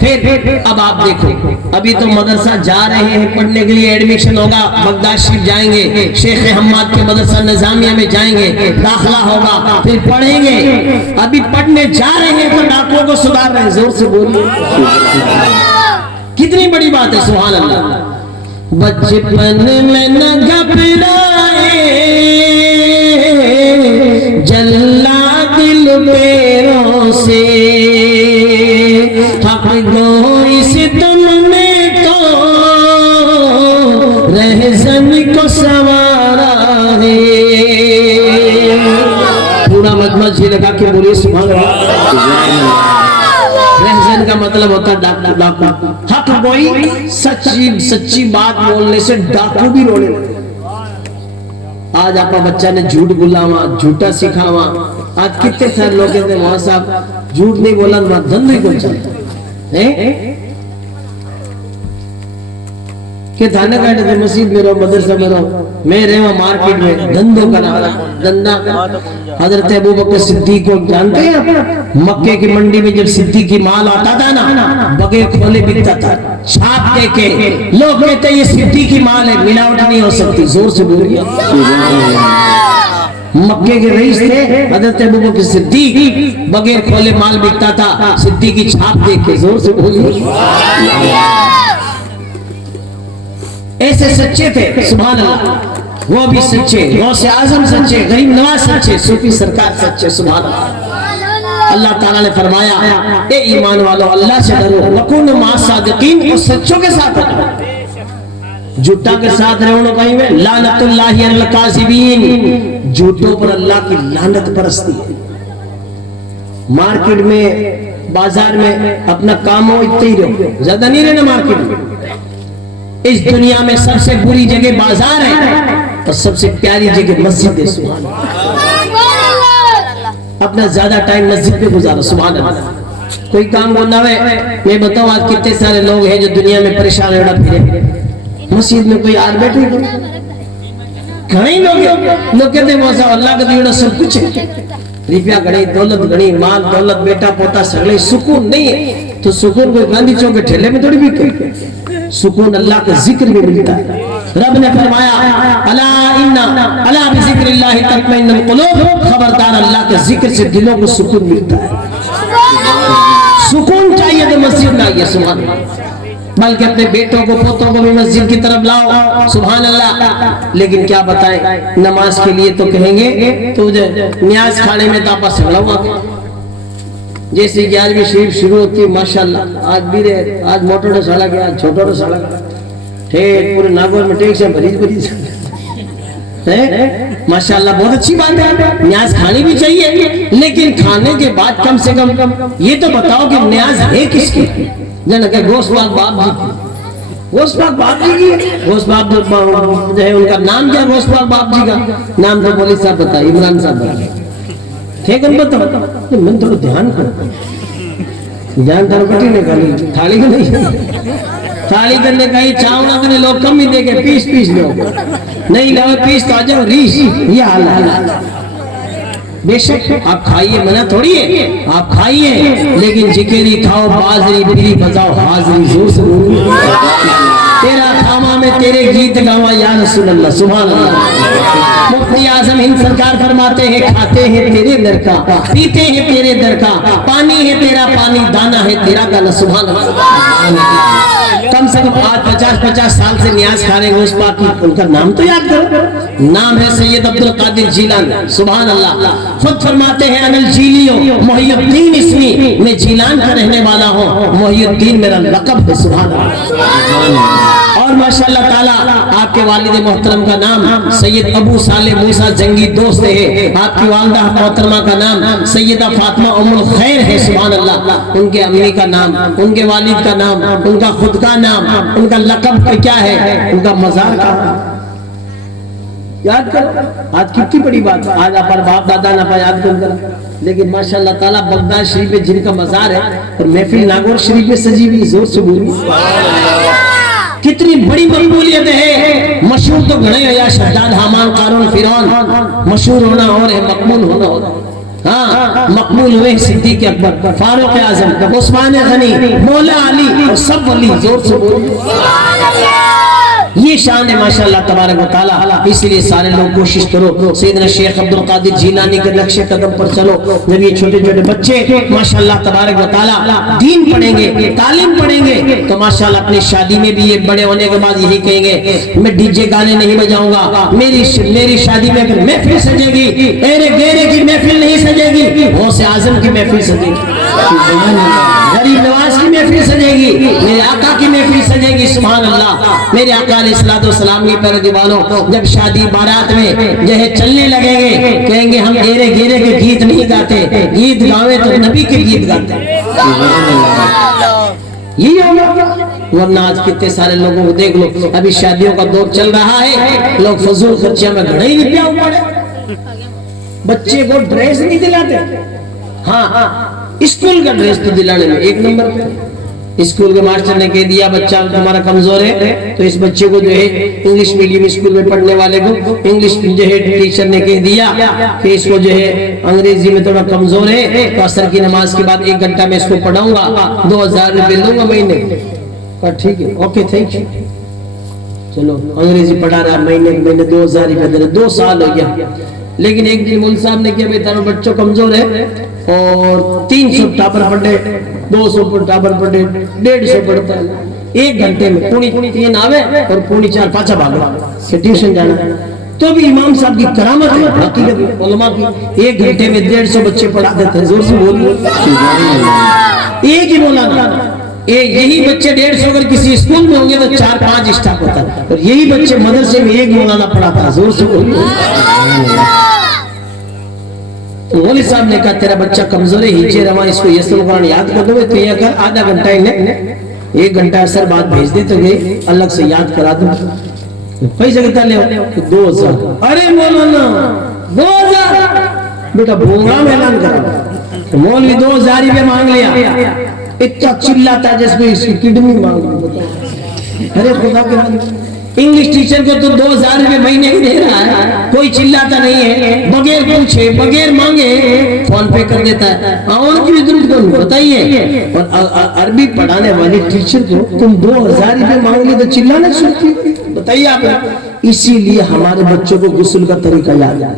پھر اب آپ دیکھو ابھی تو مدرسہ جا رہے ہیں پڑھنے کے لیے، ایڈمیشن ہوگا، بغداد شریف جائیں گے، شیخ حماد کے مدرسہ نظامیہ میں جائیں گے، داخلہ ہوگا، پھر پڑھیں گے۔ ابھی پڑھنے جا رہے ہیں تو ڈاکوؤں کو سدھار رہے ہیں، زور سے بولیے کتنی بڑی بات ہے سبحان اللہ۔ بچپن میں نہ گھبرائے جلا دل پیروں سے، حق گوئی سے تم نے تو رہزن کو سنوارا ہے۔ پورا مجمع جی لگا کے بولیے سبحان اللہ۔ رہزن کا مطلب ہوتا ہے ڈاکو۔ حق گوئی سچی بات بولنے سے ڈاکو بھی رونے لگے۔ آج آپ کا بچہ نے جھوٹ بولاوا، جھوٹا سکھاوا، آج کتنے سارے لوگ کہتے ہیں وہاں صاحب جھوٹ نہیں بولا نہ دھن نہیں کون چلتا کہ دھانے کاٹے تھے مسجد میں رہو، مدرسہ میں رہو، میں رہے ہوں مارکیٹ میں دندوں کا نارا دندہ۔ حضرت ابوبکر صدیق کو جانتے ہیں آپ؟ مکے کی منڈی میں جب صدیقی مال آتا تھا نا بغیر کھولے بکتا تھا، چھاپ دے کے لوگ کہتے ہیں یہ صدیقی مال ہے، ملاوٹ نہیں ہو سکتی، زور سے بولیے۔ مکے کے رئیس تھے حضرت ابوبکر صدیق، بغیر کھولے مال بکتا تھا، صدیقی چھاپ دیکھ کے، زور سے بولیے۔ ایسے سچے تھے سبحان اللہ، وہ بھی سچے، غوث اعظم سچے، غریب نواز سچے، صوفی سرکار سچے سبحان اللہ۔ اللہ تعالیٰ نے فرمایا اے ایمان والو اللہ سے ڈرو، وکونوا مع الصادقین، اور سچوں کے ساتھ رہو، جھوٹا کے ساتھ رہو کہیں میں لعنت اللہ علی الکاذبین، جھوٹوں پر اللہ کی لعنت برستی ہے۔ مارکیٹ میں بازار میں اپنا کام ہو اتنے ہی رہو، زیادہ نہیں رہنا مارکیٹ میں۔ اس دنیا میں سب سے بری جگہ بازار ہے اور سب سے پیاری جگہ مسجد ہے سبحان اللہ۔ اپنا زیادہ ٹائم مسجد میں گزارو سبحان اللہ۔ کوئی کام ہونا ہے، میں بتاؤں آج کتنے سارے لوگ ہیں جو دنیا میں پریشان اڑا پھرے، مسجد میں کوئی آج بیٹھے گا؟ گھنے لوگ کہتے ہیں موسیٰ اللہ کا دیوڑا سب کچھ ہے، روپیہ گھڑی، دولت گھڑی، مال دولت، بیٹا پوتا سگڑے، سکون نہیں ہے تو سکون کوئی گاندھی چوک کے ٹھیلے میں تھوڑی بھی کرے، سکون اللہ کا ذکر میں ملتا ہے۔ رب نے فرمایا الا بذکر اللہ تطمئن القلوب، خبردار اللہ کے ذکر سے دلوں کو سکون ملتا ہے۔ سکون چاہیے تو مسجد میں آئیے سبحان اللہ، بلکہ اپنے بیٹوں کو پوتوں کو بھی مسجد کی طرف لاؤ سبحان اللہ۔ لیکن کیا بتائیں نماز کے لیے تو کہیں گے تو نیاز کھانے میں تاپا سگڑا ہوا، جیسے 11ویں شریف شروع ہوتی ہے ماشاءاللہ، آج بھی رہے، آج موٹر نے سالا گیا، چھوٹوں نے سالا گیا، ٹھیک پورے ناگور میں ٹیک سے بھریج माशाल्लाह बहुत अच्छी बात है, न्याज खानी भी चाहिए, लेकिन खाने के बाद कम से कम ये तो बताओ कि न्याज है किसकी? जन के गोश्त पाक बाप जी, गोश्त पाक बाप जी की, गोश्त बाप जो है उनका नाम क्या? गोश्त पाक बाप जी का नाम तो मौलवी साहब बता, इमरान साहब बता, ठीक है बताओ। मन थोड़ा ध्यान करो, ध्यान करो, कटी नहीं खाली थाली को नहीं, थाली करने का ही चावना करने लोग कम ही देंगे, पीस पीस लो, नहीं लो पीस तो आ जाओ रीस, ये हाल है। बेशक आप खाइए, मना थोड़ी है, आप खाइए, लेकिन जिकेरी खाओ, बाजरी बिरी बजाओ, हाजरी जोर से बोलो, तेरा खामा में तेरे गीत गावा या रसूल अल्लाह, सुभान अल्लाह। मुफ्ती आजम हिंद सरकार फरमाते हैं, खाते हैं तेरे दर का, पीते हैं तेरे दर का, पानी है तेरा पानी, दाना है तेरा गाना, सुभान अल्लाह। कम से कम आज 50-50 साल से न्याज खा रहे हैं उस पाक की, उनका नाम तो याद करो, नाम है सैयद अब्दुल कादिर जीलानी, सुभान अल्लाह। खुद फरमाते हैं अनल जीलियो मोहियुद्दीन इस्मी, मैं जीलान का रहने वाला हूँ, मोहियुद्दीन मेरा लक़ब है, सुभान अल्लाह। और माशाअल्लाह ताला आपके वालिद मोहतरम का नाम सैयद अबू साले मूसा जंगी दोस्त है, आपकी वालिदा मोहतरमा का नाम सैयदा फातिमा उम्मुल खैर है, सुभान अल्लाह। उनके अम्मी का नाम, उनके वालिद का नाम, उनका खुद का नाम, उनका लक़ब क्या है, उनका मज़ार का याद करो। आज कितनी बड़ी बात, आज आप बाप दादा ना याद कर, लेकिन माशाअल्लाह ताला बगदाद शरीफ में जिनका मज़ार है और महफिल नागौर शरीफ में सजी हुई, जोर से बोली कितनी बड़ी मकबूलियत है। मशहूर तो घणे है, या शद्दाद, हामान, कारून, फिरौन, मशहूर होना और है मकबूल होना और। हाँ, मकबूल हुए सिद्दीक अकबर, फारूक आजम, उस्मान गनी, मौला अली और सब वली, जोर से बोलो। ये शान है माशाअल्लाह तबारक व तआला। इसलिए सारे लोग कोशिश करो, सैयदना शेख अब्दुल कादिर जीलानी के नक्शे कदम पर चलो। जब ये छोटे छोटे बच्चे माशाअल्लाह तबारक व तआला दीन पढ़ेंगे, तालीम पढ़ेंगे, तो माशाअल्लाह अपनी शादी में भी ये बड़े होने के बाद यही कहेंगे, मैं डीजे गाने नहीं बजाऊंगा, मेरी शादी में अगर महफिल सजेगी, एरे गेरे की महफिल नहीं सजेगी, गौसे आजम की महफिल सजेगी, गरीब नवाज की महफिल सजेगी, मेरे आका की महफिल सजेगी, सुभान अल्लाह। मेरे आका अलैहिस्सलाम की प्यारे दीवानों, जब शादी बारात में जो है चलने लगेंगे, कहेंगे हम गेरे गेरे के गीत नहीं गाते, गीत गावे तो नबी के गीत गाते, यही होगा। वरना आज कितने सारे लोगों को देख लो, अभी शादियों का दौर चल रहा है, लोग फजूल खर्चे में घड़े ही रुपया पड़े, बच्चे को ड्रेस नहीं दिलाते। हाँ, स्कूल का ड्रेस तो दिलाने में एक नंबर पे, स्कूल के मास्टर ने कह दिया बच्चा तुम्हारा कमजोर है, तो इस बच्चे को जो है इंग्लिश मीडियम स्कूल में पढ़ने वाले को इंग्लिश जो है टीचर ने कह दिया कि इसको जो है अंग्रेजी में थोड़ा कमजोर है, तो असर की नमाज के बाद 1 घंटा में इसको पढ़ाऊंगा, 2000 रुपये लूंगा महीने। कहा ठीक है, ओके थैंक यू, चलो अंग्रेजी पढ़ा रहा, महीने 2000 रुपये दे रहे, 2 साल हो गया। लेकिन एक दिन मुल्क साहब ने किया, भाई तारो बच्चों कमजोर है और 300 टापर पढ़े, 200 टापर पढ़े, 150 पढ़ता है, 1 घंटे में पूरी 3 आवे और पूरी 4-5 भागो से ट्यूशन जाना। तो भी इमाम साहब की करामत है, हकीकत उलमा की, 1 घंटे में 150 बच्चे पढ़ा देते हैं, जोर से बोलिए, एक ही बोला ना, यही बच्चे 150 अगर किसी स्कूल में होंगे तो 4-5 स्टाफ होता है, और यही बच्चे मदरसे में एक मौलाना पढ़ाता है, जोर से बोलिए। तो मौलवी साहब ने कहा तेरा बच्चा कमजोर है, हिचे रवा, इसको यसर कुरान याद कर दो, तो ये कर आधा घंटा इन्हें 1 घंटा असर बाद भेज दे, तो गए अलग से याद करा दो, पैसे कितना ले, 2000। अरे मौलाना 2000, बेटा प्रोग्राम ऐलान करा, तो मौलवी 2000 रुपये मांग लिया, इतना चिल्लाता जैसे इसकी किडनी मांग ली। अरे खुदा के इंग्लिश टीचर को तो 2000 रुपये महीने ही दे रहा है, कोई चिल्लाता नहीं है, बगैर पूछे बगैर मांगे फोन पे कर देता है, और की जरूरत कौन बताइए। और अरबी पढ़ाने वाली टीचर को तुम 2000 रुपये मांग लिए तो चिल्लाना शुरू, बताइए आप। इसीलिए हमारे बच्चों को गुस्ल का तरीका याद है,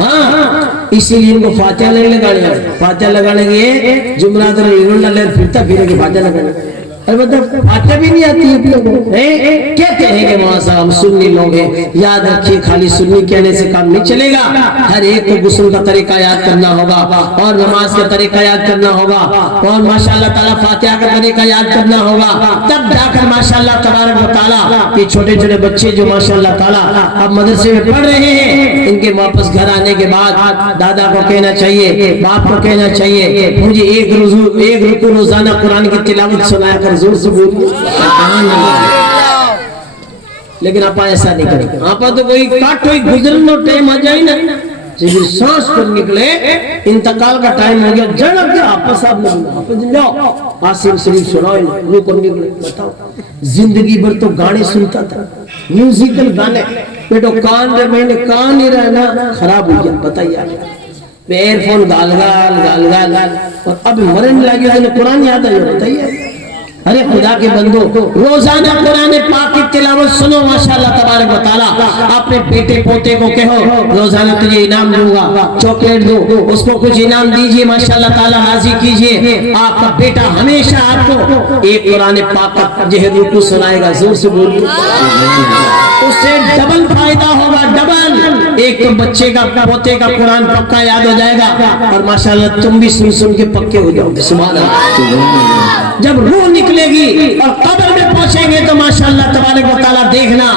हाँ, इसीलिए इनको फातिहा नहीं लगाने, फातिहा लगाने के जुमरात फिरता फिरे के फातिहा लगाने, फातिहा भी नहीं आती है लोगों को, क्या कहेंगे वहां साहब, हम सुन्नी लोग हैं। याद रखिए, खाली सुन्नी कहने से काम नहीं चलेगा, हर एक को गुस्ल का तरीका याद करना होगा, और नमाज का तरीका याद करना होगा, और माशाअल्लाह ताला फातिहा का तरीका याद करना होगा, तब जाकर माशाअल्लाह तबारक व तआला ये छोटे छोटे बच्चे जो माशाअल्लाह ताला अब मदरसे में पढ़ रहे हैं, इनके वापस घर आने के बाद दादा को कहना चाहिए, बाप को कहना चाहिए, मुझे एक रुकू रोजाना कुरान की तिलावत सुनाया कर, जोर से बोलिए। लेकिन आप ऐसा नहीं करेंगे, आप तो कोई काट कोई गुजरनो टाइम आ जाए ना, जब सांस पर निकले इंतकाल का टाइम हो गया, जड़ के आपस जाओ आसिम शरीफ सुनाओ, निकले बताओ। जिंदगी भर तो गाने सुनता था, म्यूजिकल गाने, बेटो कान रे मैंने कान ही रहना खराब हो गया, बताइए एयरफोन गाल और अब मरने लगे तो कुरान याद आया, बताइए। अरे खुदा के बंदो, रोजाना कुरान पाक की तिलावत सुनो, माशाअल्लाह तबारक व तआला। अपने बेटे पोते को कहो रोजाना तुझे इनाम दूंगा, चॉकलेट दो, उसको कुछ इनाम दीजिए, माशाअल्लाह ताला राजी कीजिए। आपका बेटा हमेशा आपको एक कुरान पाक का जो है रुकू सुनाएगा, जोर से बोलिए, उससे डबल फायदा होगा, डबल। एक तो बच्चे का पोते का कुरान पक्का याद हो जाएगा, और माशाअल्लाह तुम भी सुन सुन के पक्के हो जाओगे, सुभान अल्लाह। जब रूह निकलेगी और कब्र में पहुंचेंगे तो माशाअल्लाह तबारक व तआला देखना,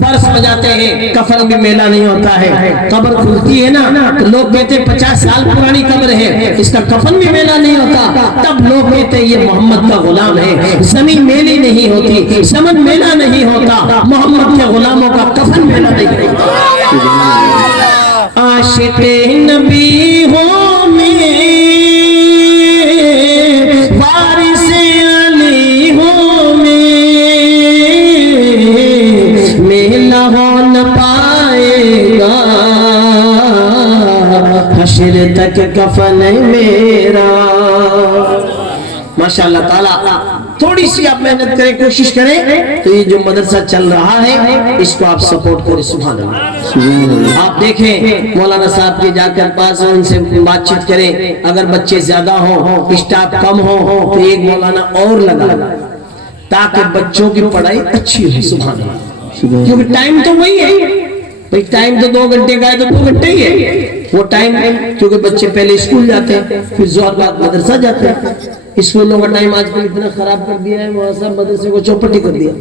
बरस बजाते हैं, कफन भी मेला नहीं होता है। कब्र खुलती है ना तो लोग कहते हैं 50 साल पुरानी कब्र है, इसका कफन भी मेला नहीं होता, तब लोग कहते हैं ये मोहम्मद का गुलाम है। जमीन मेली नहीं होती, समन मेला नहीं होता, मोहम्मद के गुलामों का कफन मेला नहीं होता। आशिक़े नबी हो में हश्र तक कफन मेरा। माशाअल्लाह ताला थोड़ी सी आप मेहनत करें, कोशिश करें तो ये जो मदरसा चल रहा है इसको आप सपोर्ट करें, सुभान अल्लाह। आप देखें मौलाना साहब के जाकर पास उनसे बातचीत करें, अगर बच्चे ज्यादा हो, स्टाफ कम हो तो एक मौलाना और लगा ताकि बच्चों की पढ़ाई अच्छी हो, सुभान अल्लाह। क्योंकि टाइम तो वही है भाई, टाइम तो 2 घंटे का है तो 2 घंटे ही है वो टाइम, क्योंकि बच्चे पहले स्कूल जाते हैं, फिर जोहर बाद मदरसा जाते हैं। स्कूलों का टाइम आजकल इतना खराब कर दिया है, वहाँ सब मदरसे को चौपटी कर दिया।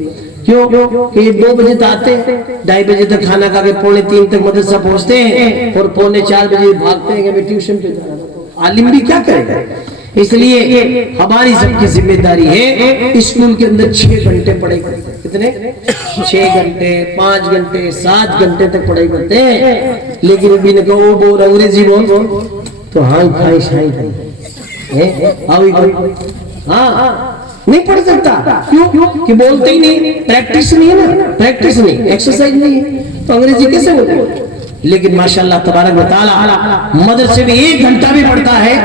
क्यों कि 2 बजे तक आते हैं, 2:30 बजे तक खाना खा के 2:45 तक मदरसा पहुँचते हैं, और 3:45 बजे भागते हैं कि ट्यूशन पे जाना। आलिम भी क्या करेगा? इसलिए हमारी सबकी जिम्मेदारी है स्कूल के अंदर 6 घंटे पढ़ाई करते हैं। कितने? 6 घंटे, 5 घंटे, 7 घंटे तक पढ़ाई करते हैं। लेकिन भी न कहो बोल अंग्रेजी बोल तो हाँ खाई शाही हाँ नहीं पढ़ सकता। क्यों? कि बोलते ही नहीं, प्रैक्टिस नहीं है ना, प्रैक्टिस नहीं, एक्सरसाइज नहीं है, तो अंग्रेजी कैसे बोलते? लेकिन माशाअल्लाह तबारक व तआला मदरसे में 1 घंटा भी पढ़ता है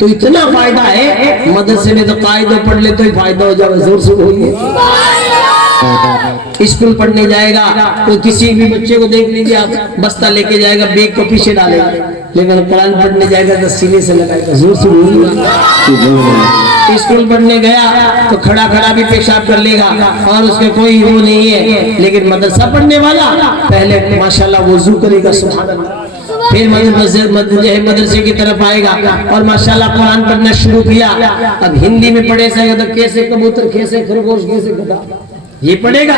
तो इतना फायदा है। मदरसे में तो कायदे पढ़ ले तो ही फायदा हो जाएगा, जोर से बोलिए। स्कूल पढ़ने जाएगा तो किसी भी बच्चे को देख लीजिए आप, बस्ता लेके जाएगा, बैग को पीछे डालेगा, लेकिन कुरान पढ़ने जाएगा तो सीने से लगाएगा, जोर से बोलिएगा। स्कूल पढ़ने गया तो खड़ा खड़ा भी पेशाब कर लेगा और उसके कोई वो नहीं है, लेकिन मदरसा पढ़ने वाला पहले माशाल्लाह वुजू करेगा, सुभान अल्लाह, फिर मदरसे की तरफ आएगा और माशाल्लाह कुरान पढ़ना शुरू किया। अब हिंदी में पढ़े से तो कैसे कबूतर, कैसे खरगोश, कैसे गधा, ये पढ़ेगा।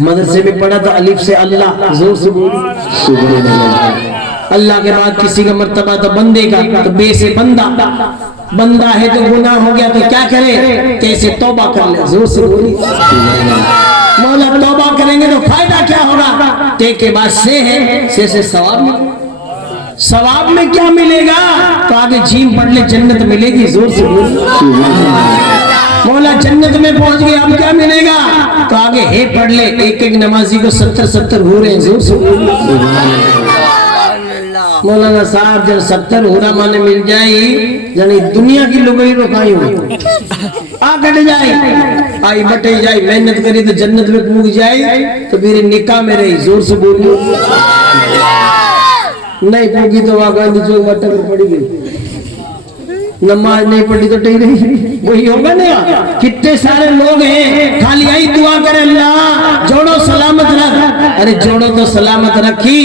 मदरसे में पढ़ा तो अलिफ से अल्लाह, जोर से बोलिए। अल्लाह के बाद किसी का मर्तबा तो बंदे का, तो बे से बंदा, बंदा है तो गुनाह हो गया तो क्या करे? कैसे तौबा कर ले, जोर से बोलिए। मौला तौबा करेंगे तो फायदा क्या होगा? ते के बाद से है, से सवाब मिलेगा। सवाब में क्या मिलेगा? तो आगे जीम पढ़ ले, जन्नत मिलेगी, जोर से बोलिए। मौला जन्नत में पहुंच गए, अब क्या मिलेगा? तो आगे हे पढ़ ले, एक नमाजी को 70 हो रहे हैं, जोर से बोलिए। मौलाना साहब जब 70 हुरा माने मिल जाए, यानी दुनिया की लुगाई रोकाई हो आ कट जाए, आई बटे जाए, मेहनत करी तो जन्नत में पूग जाए, तो मेरे निकाह में रही, जोर से बोलिए। नहीं पूगी तो वहां गांधी चौक मटर पड़ी गई। नमाज नहीं पढ़ी तो टी रही, वही होगा ना। कितने सारे लोग हैं खाली यही दुआ करे अल्लाह जोड़ो सलामत रख। अरे जोड़ो तो सलामत रखी,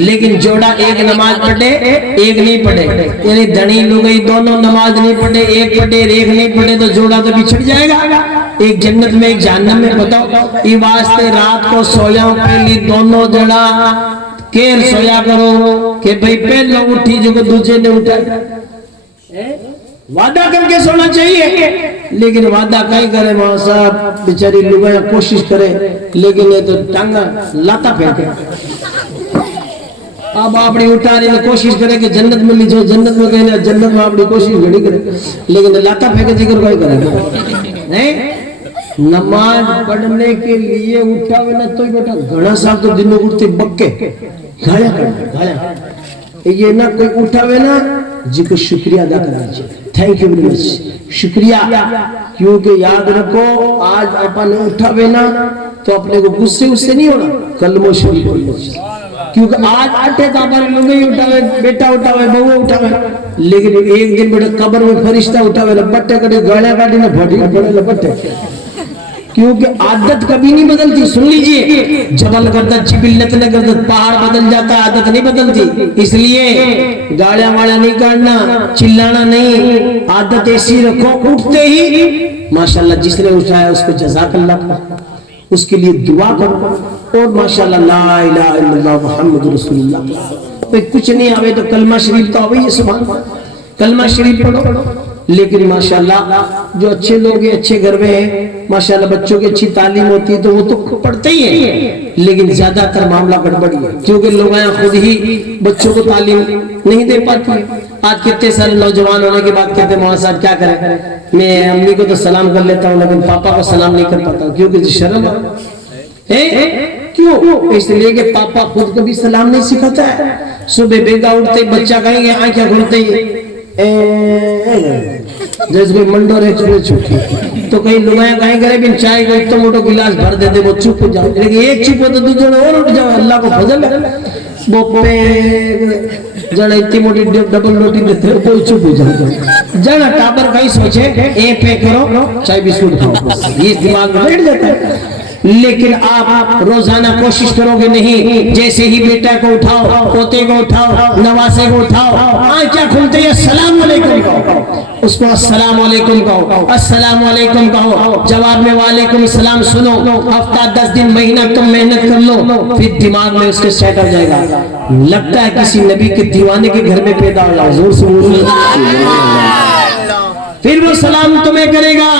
लेकिन जोड़ा एक नमाज पढ़े एक नहीं पढ़े, यानी धनी लोग दोनों नमाज नहीं पढ़े, एक पढ़े एक नहीं पढ़े तो जोड़ा तो बिछड़ जाएगा। एक जन्नत में एक जहन्नम में। बताओ ये वास्ते रात को सोया पहली दोनों जड़ा केर सोया करो कि भाई पहले उठी जो दूसरे ने उठा। वादा करके सोना चाहिए, लेकिन वादा कहीं करे वहां साहब बेचारी लोग कोशिश करे, लेकिन ये तो टांगा लाता फेंके। अब आपने उठाने की कोशिश करे कि जन्नत में लीजिए, जन्नत में कहना जन्नत में आपने कोशिश घड़ी करे, लेकिन लाता फेंके जिक्र कोई करे नहीं। नमाज पढ़ने के लिए उठा हुआ ना तो बेटा घना साहब तो दिन में उठते बक्के घाया कर ये ना कोई उठा हुआ ना जी को शुक्रिया अदा करना चाहिए। थैंक यू वेरी मच, शुक्रिया। क्योंकि याद रखो आज अपन उठा हुआ ना तो अपने को गुस्से उससे नहीं होना, कलमो शरीफ बोलना चाहिए। क्योंकि आज आटे तो हमारे लोग ही उठावे, बेटा उठावे, बहू उठावे, लेकिन एक दिन बेटा कब्र में फरिश्ता उठावे लपटे कटे गाड़ियां काटी ना फटी बड़े लपटे। क्योंकि आदत कभी नहीं बदलती। सुन लीजिए, जबल गर्दत जिबिल्लत न गर्दत, पहाड़ बदल जाता है, आदत नहीं बदलती। इसलिए गाड़ियां वाड़ा नहीं काटना, चिल्लाना नहीं, आदत ऐसी रखो उठते ही माशाल्लाह जिसने उठाया उसको जज़ाकल्लाह, उसके लिए दुआ करो और माशाल्लाह ला इलाहा इल्लल्लाह मुहम्मदुर रसूलुल्लाह। कुछ नहीं आवे तो कलमा शरीफ तो आवे, सुभान अल्लाह, कलमा शरीफ पढ़ो। लेकिन माशाल्लाह जो अच्छे लोग हैं, अच्छे घर में हैं, माशाल्लाह बच्चों की अच्छी तालीम होती है तो वो तो पढ़ते ही हैं, लेकिन ज्यादातर मामला गड़बड़ी है क्योंकि लोग खुद ही बच्चों को तालीम नहीं दे पाते। आज कितने सारे नौजवान होने के बाद कहते हैं साहब क्या करें, मैं अम्मी को तो सलाम कर लेता हूँ लेकिन पापा को सलाम नहीं कर पाता क्योंकि शर्म है। क्यों? इसलिए कि पापा खुद कभी सलाम नहीं सिखाता है। सुबह बेगा उठते बच्चा कहेंगे आंखें खुलते ही जैसे कोई मंडोर एक्सप्रेस छुट्टी तो कहीं लुगाया कहीं करे बिन चाय को इतना मोटो गिलास भर देते वो चुप हो जाओ, लेकिन एक चुप हो तो दूसरे और उठ जाओ। अल्लाह को फजल है वो पे जड़ा इतनी मोटी डबल रोटी देते कोई चुप हो जाओ। जड़ा टाबर कहीं सोचे ए पे करो चाय बिस्कुट खाओ, ये दिमाग में बैठ जाता है। लेकिन आप रोजाना कोशिश करोगे नहीं, जैसे ही बेटा को उठाओ, पोते को उठाओ, नवासे को उठाओ, आंखें खुलते ही अस्सलाम वालेकुम कहो, उसको अस्सलाम वालेकुम कहो, अस्सलाम वालेकुम कहो, जवाब में वालेकुम सलाम सुनो। हफ्ता 10 दिन महीना तुम मेहनत कर लो, फिर दिमाग में उसके सेट हो जाएगा। लगता है किसी नबी के दीवाने के घर में पैदा हो, जोर से बोलिए, फिर वो सलाम तुम्हें करेगा।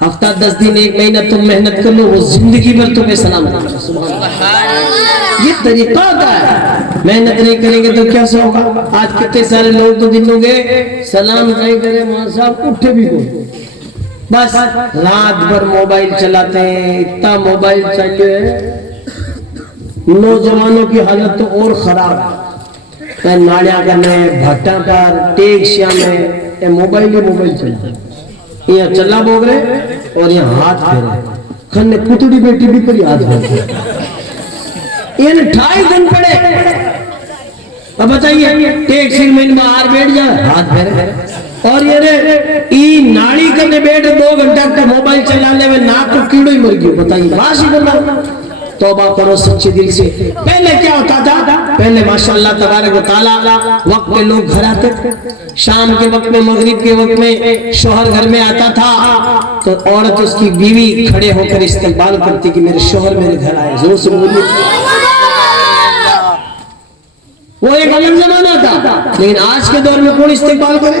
हफ्ता 10 दिन 1 महीना तुम मेहनत कर लो, वो जिंदगी भर तुम्हें सलाम करेगा। सुभान अल्लाह, ये तरीका होता है। मेहनत नहीं करेंगे तो क्या से होगा। आज कितने सारे लोग तो दिन हो गए सलाम नहीं करे वहां साहब उठे भी को बस रात भर मोबाइल चलाते हैं। इतना मोबाइल चाहिए, नौजवानों की हालत तो और खराब है। नाड़िया करने भट्टा पर टेक्सिया में मोबाइल ही मोबाइल चला, यहाँ चला बोग रहे और यहाँ हाथ फेरे खन्ने पुतड़ी बेटी भी पर हाथ फेरे। ये 2.5 दिन पड़े। अब बताइए टैक्सी में बाहर बैठ जाए हाथ फेरे, और ये नाड़ी करने बैठ 2 घंटा का मोबाइल चलाने में नाक को कीड़ो ही मर गया। बताइए बात ही करना। तौबा करो सच्चे दिल से। पहले क्या होता था, पहले माशाअल्लाह तबारक व तआला वक्त पे लोग घर आते थे, शाम के वक्त में मगरिब के वक्त में शौहर घर में आता था तो औरत उसकी बीवी खड़े होकर इस्तकबाल करती कि मेरे शौहर मेरे घर आए। जोर से बोलिए, वो एक अलग जमाना था। लेकिन आज के दौर में कौन इस्तकबाल करे।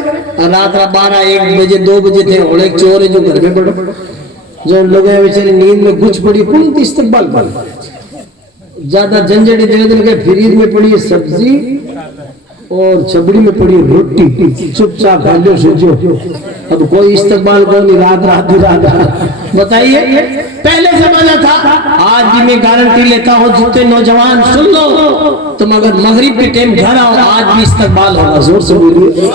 रात 12-1 बजे 2 बजे थे और एक चोर है जो घर में पड़ो, जो लोग बेचारे नींद में घुस पड़ी कौन इस्तकबाल कर। ज्यादा झंझट दे दिन के फ्रीज में पड़ी है सब्जी और छबड़ी में पड़ी रोटी, चुपचाप खा लो सोचो। अब कोई इस्तकबाल को नहीं, रात। बताइए पहले जमाना था। आज भी मैं गारंटी लेता हूँ जितने नौजवान सुन लो, तुम अगर मगरिब के टाइम घर आओ आज भी इस्तकबाल होगा। जोर से बोलिए,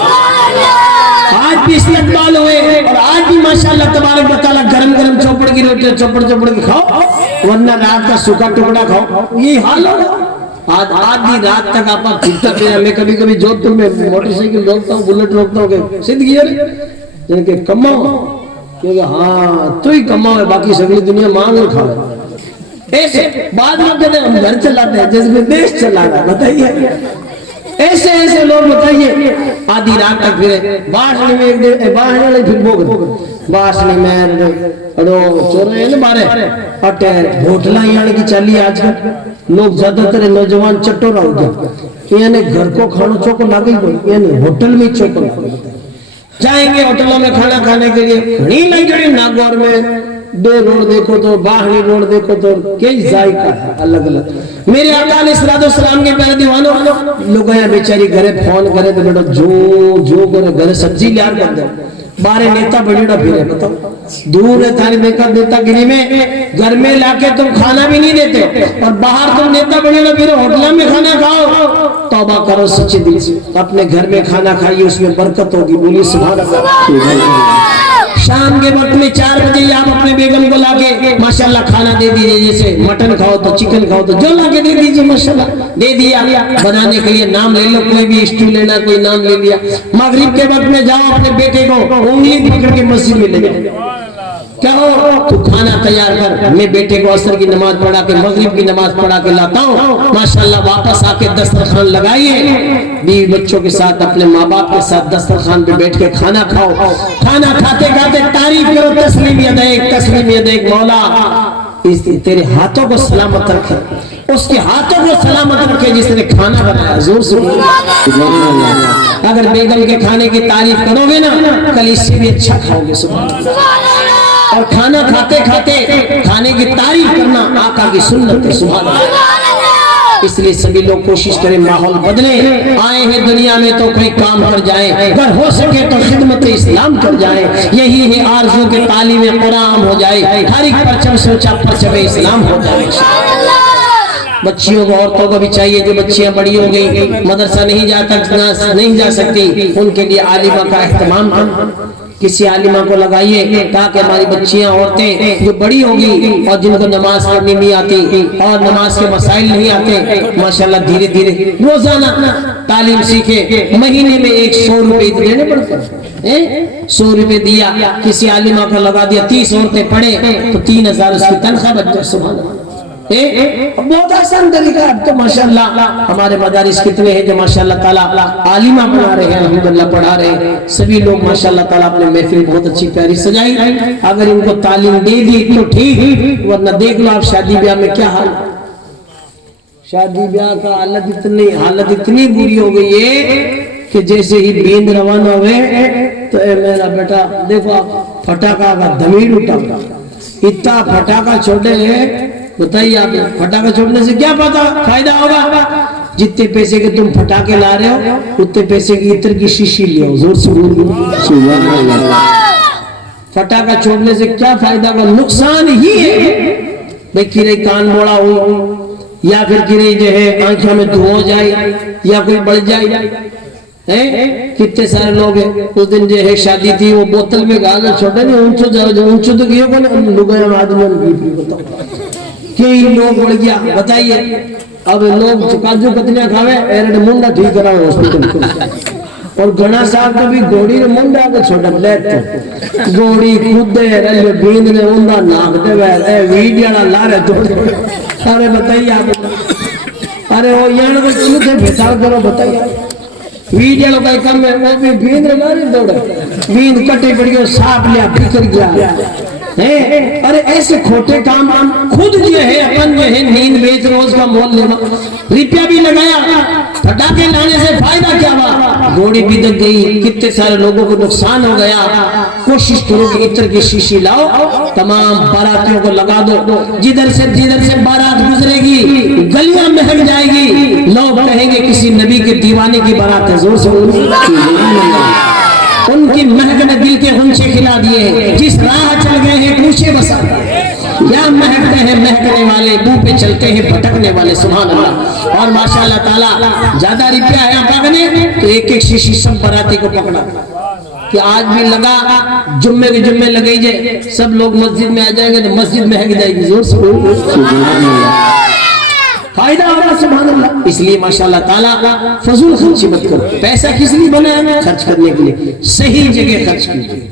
आज भी इस्तकबाल हुए। और आज भी माशाअल्लाह तबारक व तआला गरम गरम चौपड़ की रोटी चौपड़ के खाओ, वरना रात का सूखा टुकड़ा खाओ। ये हाल होगा। आधी रात तक आप फिरता फिरा। मैं कभी कभी जोधपुर में मोटरसाइकिल रोकता हूँ, बुलेट रोकता हूँ, सिद्ध किया जिनके कमाओ, क्योंकि हाँ तू ही कमाओ है, बाकी सगली दुनिया मांग और खाओ। ऐसे बाद में कहते हैं हम घर चलाते हैं जैसे देश चला रहा। बताइए ऐसे ऐसे लोग, बताइए आधी रात तक फिरे। बासनी में एक दिन बासनी फिर बोग बासनी में अड़ो चोरे न मारे अटे होटल यानी की चली आजकल। लोग ज्यादातर नौजवान चटोरा हो गया, यानी घर को खाना चौको लागे, यानी होटल में चौको जाएंगे। होटलों में खाना खाने के लिए घनी लगी नागौर में दो रोड देखो तो बाहरी रोड देखो तो कई जायका है अलग अलग। मेरे आका अलैहिस्सलाम के प्यारे दीवानों, लोग यहाँ बेचारी घरे फोन करे तो बेटा जो करे घरे सब्जी लियार कर दो। बारे नेता बड़ेड़ा फिरे, बताओ दूर है थारी देखा नेतागिरी में, घर में लाके तुम खाना भी नहीं देते और बाहर तुम नेता बड़ेड़ा फिरे होटल में खाना खाओ। तौबा करो सच्चे दिल से, अपने घर में खाना खाइए, उसमें बरकत होगी। बोलिए सुभान अल्लाह। शाम के वक्त में 4 बजे आप अपने बेगम को लाके माशाल्लाह खाना दे दीजिए। जैसे मटन खाओ तो चिकन खाओ तो जो लाके दे दीजिए, माशाल्लाह दे दिया। बनाने के लिए नाम ले लो, कोई भी स्टू लेना कोई नाम ले लिया। मगरिब के वक्त में जाओ अपने बेटे को उंगली पकड़ के मस्जिद में ले जाओ, क्या हो तू खाना तैयार कर, मैं बेटे को असर की नमाज पढ़ा के मगरिब की नमाज पढ़ा के लाता हूँ। माशाल्लाह वापस आके दस्तरखान लगाइए, बीवी बच्चों के साथ अपने माँ बाप के साथ दस्तरखान पे बैठ के खाना खाओ। खाना खाते खाते तारीफ करो, तस्लीम यदैक मौला इस तेरे हाथों को सलामत रखे, उसके हाथों को सलामत रखे जिसने खाना बनाया। जोर से अगर बेगम के खाने की तारीफ करोगे ना, कल इससे भी अच्छा खाओगे। सुभान अल्लाह। और खाना खाते खाते खाने की तारीफ करना आका की सुन्नत है। सुभान अल्लाह। इसलिए सभी लोग कोशिश करें माहौल बदले। आए हैं दुनिया में तो कोई काम कर जाए, अगर हो सके तो खिदमत इस्लाम कर जाए। यही है आरज़ू के तालीम कुरान हो जाए, हर एक परचम सोचा परचम इस्लाम हो जाए। बच्चियों को औरतों को भी चाहिए, जो बच्चियां बड़ी हो गई मदरसा नहीं जा सकती, उनके लिए आलिमा का एहतमाम किसी आलिमा को लगाइए, ताकि हमारी बच्चियां औरतें जो बड़ी होगी और जिनको नमाज पढ़नी नहीं आती और नमाज के मसाइल नहीं आते, माशाल्लाह धीरे धीरे रोजाना तालीम सीखे। महीने में 100 रुपए देने पड़ते हैं। 100 रुपए दिया, किसी आलिमा को लगा दिया, 30 औरतें पढ़े तो 3000 उसकी तनख्वाह बच जाए। सुभान अल्लाह। बहुत आसान तरीका। अब तो माशाल्लाह हमारे मदारिस कितने हैं जो माशाल्लाह ताला आलिमा पढ़ा रहे हैं, अल्हम्दुलिल्लाह पढ़ा रहे हैं। सभी लोग माशाल्लाह ताला अपने महफिल बहुत अच्छी प्यारी सजाई। अगर इनको तालीम दे दी तो ठीक, वरना देख लो आप शादी ब्याह में क्या हाल, शादी ब्याह का हालत इतनी बुरी हो गई है कि जैसे ही बींद रवाना हुए तो मेरा बेटा देखो फटाका का धमीर उठा, इतना फटाका छोड़े है। बताइए आप फटाका छोड़ने से क्या पता फायदा होगा? जितने पैसे के तुम फटाके ला रहे हो उतने पैसे की इत्र की शीशी ले आओ। जोर से फटाका छोड़ने से क्या फायदा होगा? नुकसान ही है। भाई किरे कान मोड़ा हो या फिर किरे जो है आंखों में धुआं जाए या कोई बढ़ जाए। कितने सारे लोग हैं, उस दिन जो है शादी थी वो बोतल में गाल छोटे नहीं ऊंचो तो गियो को आदमी कई लोग बढ़ गया। बताइए अब लोग काजू कतलियां खावे एरड मुंडा ठीक करावे हॉस्पिटल और घना साहब कभी घोड़ी ने मुंडा को छोड़ ले तो घोड़ी कूदे रहे बींद ने उंदा नाक दे वे वीडियो ला रहे तो। अरे बताइए आप, अरे वो यार को क्यों थे बेताल करो। बताइए वीडियो का काम है वो भी बींद ला रहे दौड़े, बींद कटे पड़ी सांप लिया बिखर गया है। अरे ऐसे खोटे काम खुद जो है अपन जो है नींद बेच रोज का मोल लेना, रुपया भी लगाया, फटाके लाने से फायदा क्या हुआ? घोड़ी बिदक गई, कितने सारे लोगों को नुकसान हो गया। कोशिश करो कि इत्र की शीशी लाओ, तमाम बारातियों को लगा दो। जिधर से बारात गुजरेगी गलियां महक जाएगी, लोग कहेंगे किसी नबी के दीवाने की बारात है। जोर से उनकी महक ने दिल के हुंचे खिला दिए। जिस राह चल गए हैं पूछे बसा, क्या महकते हैं महकने वाले, मुंह पे चलते हैं भटकने वाले। सुभान अल्लाह। और माशाल्लाह ताला ज्यादा रुपया है पकड़ने तो एक शीशी सब बराती को पकड़ा कि आज भी लगा, जुम्मे के जुम्मे लगे जाए, सब लोग मस्जिद में आ जाएंगे तो मस्जिद महक जाएगी। जोर से فائدہ ہوگا سبحان اللہ. اس لیے ماشاءاللہ تعالیٰ فضول خرچی مت کرو. پیسہ کس لیے بنا ہے؟ خرچ کرنے کے لیے. صحیح جگہ خرچ کیجیے.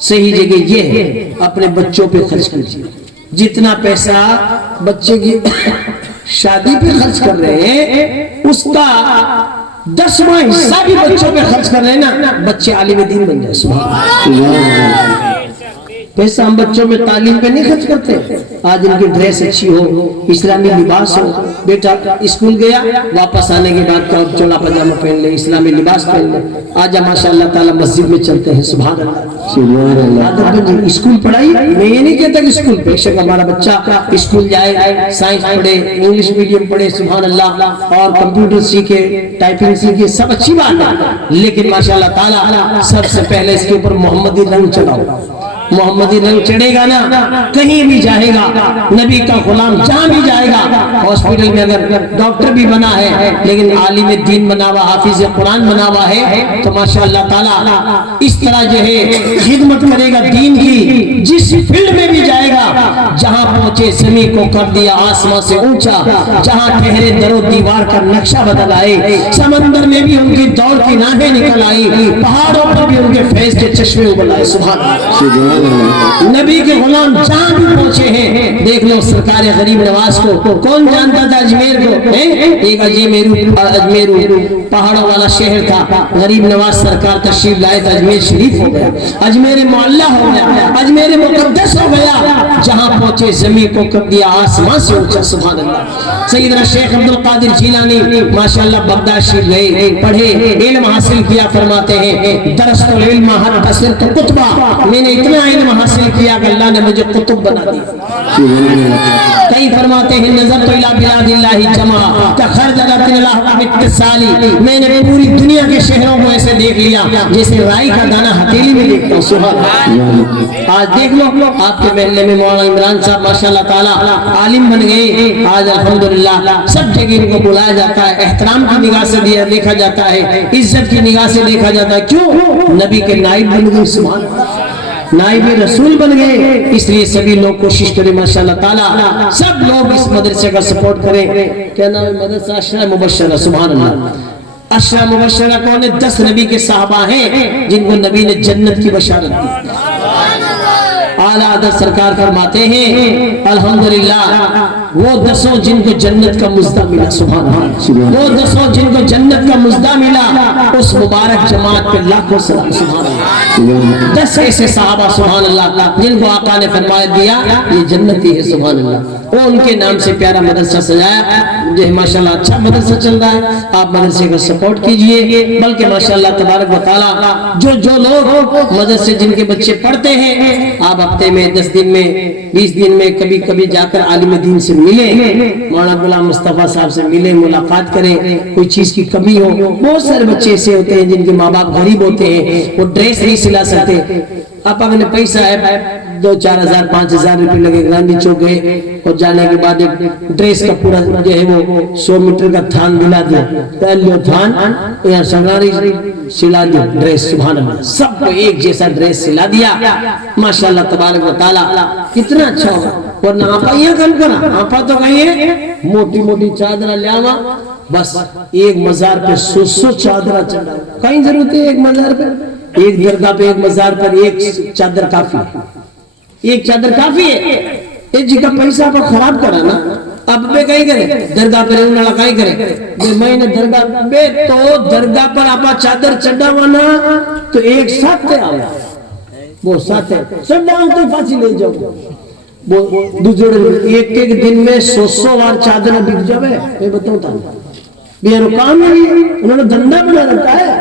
صحیح جگہ یہ ہے اپنے بچوں پہ خرچ کیجیے. جتنا پیسہ بچے کی شادی پہ خرچ کر رہے ہیں اس کا 10واں حصہ بھی بچوں پہ خرچ کر رہے ہیں نا, بچے عالم دین بن جائے. سبحان اللہ. پیسہ ہم بچوں میں تعلیم پہ نہیں خرچ کرتے. آج ان کی ڈریس اچھی ہو, اسلامی لباس ہو. بیٹا اسکول گیا, واپس آنے کے بعد چولا پاجامہ پہن لے, اسلامی لباس پہن لے. آج ماشاء اللہ تعالیٰ مسجد میں چلتے ہیں. سبحان اللہ. اسکول پڑھائی, میں یہ نہیں کہتا کہ اسکول بے شک ہمارا بچہ اسکول جائے, سائنس پڑھے, انگلش میڈیم پڑھے, سبحان اللہ, اور کمپیوٹر سیکھے, ٹائپنگ سیکھے, سب اچھی بات ہے. لیکن ماشاء اللہ تعالیٰ سب سے پہلے اس کے اوپر محمدی رنگ چڑھاؤ. محمدی رنگ چڑھے گا نا, کہیں بھی جائے گا, نبی کا غلام جہاں بھی جائے گا. ہاسپٹل میں اگر ڈاکٹر بھی بنا ہے لیکن عالم دین بنا ہوا, حافظ قرآن بنا ہوا ہے, تو ماشاءاللہ تعالیٰ اس طرح جو ہے خدمت کرے گا دین کی. جس فیلڈ میں بھی جائے گا, جہاں پہنچے زمین کو کر دیا آسمان سے اونچا, جہاں ٹھہرے در و دیوار کا نقشہ بدل آئے, سمندر میں بھی ان کی دوڑ کی ناہیں نکل آئی, پہاڑوں پر بھی ان کے فیض کے چشمے ابل آئے. سبحان اللہ. نبی کے غلام جہاں بھی پہنچے ہیں, دیکھ لو سرکار غریب نواز کو کون جانتا تھا؟ اجمیر کو. ایک اجمیر پہاڑوں والا شہر تھا, غریب نواز سرکار تشریف لائے تو اجمیر شریف ہو گیا, اجمیر معلیٰ ہو گیا, اجمیر مقدس ہو گیا. جہاں پہنچے زمین کو کر دیا آسمان سے اونچا. سبحان اللہ. سیدنا شیخ عبد القادر جیلانی ماشاءاللہ بغداد شریف گئے, پڑھے, علم حاصل کیا. فرماتے ہیں درست العلم حتی صرت قطبہ, میں نے اتنا علم حاصل کیا کہ اللہ نے مجھے قطب بنا دیا. کئی فرماتے ہیں نظرت الی بلاد اللہ جمع کخردلۃ اللہ باتصالی, میں نے پوری دنیا کے شہروں کو ایسے دیکھ لیا جیسے رائی کا دانہ ہتھیلی میں دیکھتا ہوں. سبحان اللہ. آج دیکھ لو آپ کے محلے میں مولانا عمران صاحب ماشاءاللہ تعالیٰ عالم بن گئے. آج الحمدللہ سب جگہ ان کو بلایا جاتا ہے, احترام کی نگاہ سے دیکھا جاتا ہے, عزت کی نگاہ سے دیکھا جاتا ہے. کیوں؟ نبی کے نائب بن گئے. سبحان اللہ. نائب رسول بن گئے. اس لیے سبھی لوگ کوشش کریں ماشاءاللہ تعالیٰ, سب لوگ اس مدرسے کا سپورٹ کریں. کیا نام ہے مدرسہ؟ عشرہ مبشرہ. سبحان اللہ. عشرہ مبشرہ کون ہے؟ 10 نبی کے صحابہ ہیں جن کو نبی نے جنت کی بشارت دی. اعلیٰ حضرت سرکار فرماتے ہیں الحمدللہ وہ 10 جن کو جنت کا مزدہ ملا. سبحان اللہ. وہ 10 جن کو جنت کا مزدہ ملا, اس مبارک جماعت پہ لاکھوں سلام. سبحان اللہ. 10 ایسے صحابہ سبحان اللہ جن کو آقا نے فرمایا دیا یہ جنتی ہے. سبحان اللہ. وہ ان کے نام سے پیارا مدرسہ سجایا. جو ماشاءاللہ اچھا مدرسہ چل رہا ہے, آپ مدرسے کا سپورٹ کیجئے. بلکہ ماشاءاللہ تبارک و تعالیٰ جو لوگ مدرسے جن کے بچے پڑھتے ہیں, آپ ہفتے میں 10 دن میں 20 دن میں کبھی کبھی جا کر عالم دین سے ملیں, مولانا غلام مصطفیٰ صاحب سے ملیں, ملاقات کریں. کوئی چیز کی کمی ہو, بہت سارے بچے ایسے ہوتے ہیں جن کے ماں باپ غریب ہوتے ہیں, وہ ڈریس نہیں سلا سکتے. آپ اگر پیسہ ہے 2-4 ہزار 5,000 روپے لگے, گاندھی چوک گئے اور جانے کے بعد ایک ڈریس کا پورا جو ہے وہ 100 میٹر کا تھان دلا دیا, پہن لو تھان, یہاں سنگاری سلا دیا ڈریس. سبحان اللہ. سب کو ایک جیسا ڈریس سلا دیا. ماشاءاللہ تبارک و تعالیٰ کتنا اچھا ہوگا. ورنہ آپا یہ کم کرا, آپا تو کہیں موٹی موٹی چادر لے آوا, بس ایک مزار پہ 100 چادر چڑھا. کہیں ضرورت ہے ایک مزار پہ, ایک درگاہ پہ ایک مزار پر ایک چادر کافی ہے. ایک چادر کافی ہے. ایک جی کا پیسہ آپ خراب کرا نا, اب بے کہیں کرے درگاہ پر انہوں نے کہیں کرے میں نے درگاہ بے تو درگاہ پر آپ چادر چڑھا وانا تو ایک ساتھ تے آؤ, وہ ساتھ ہے سب ڈاؤں تو پاسی لے جاؤ. ایک دن میں 100 بار چادر بک جاوے. میں بتاؤں تھا بے رکام ہے, انہوں نے دھندا بنا رکھا ہے.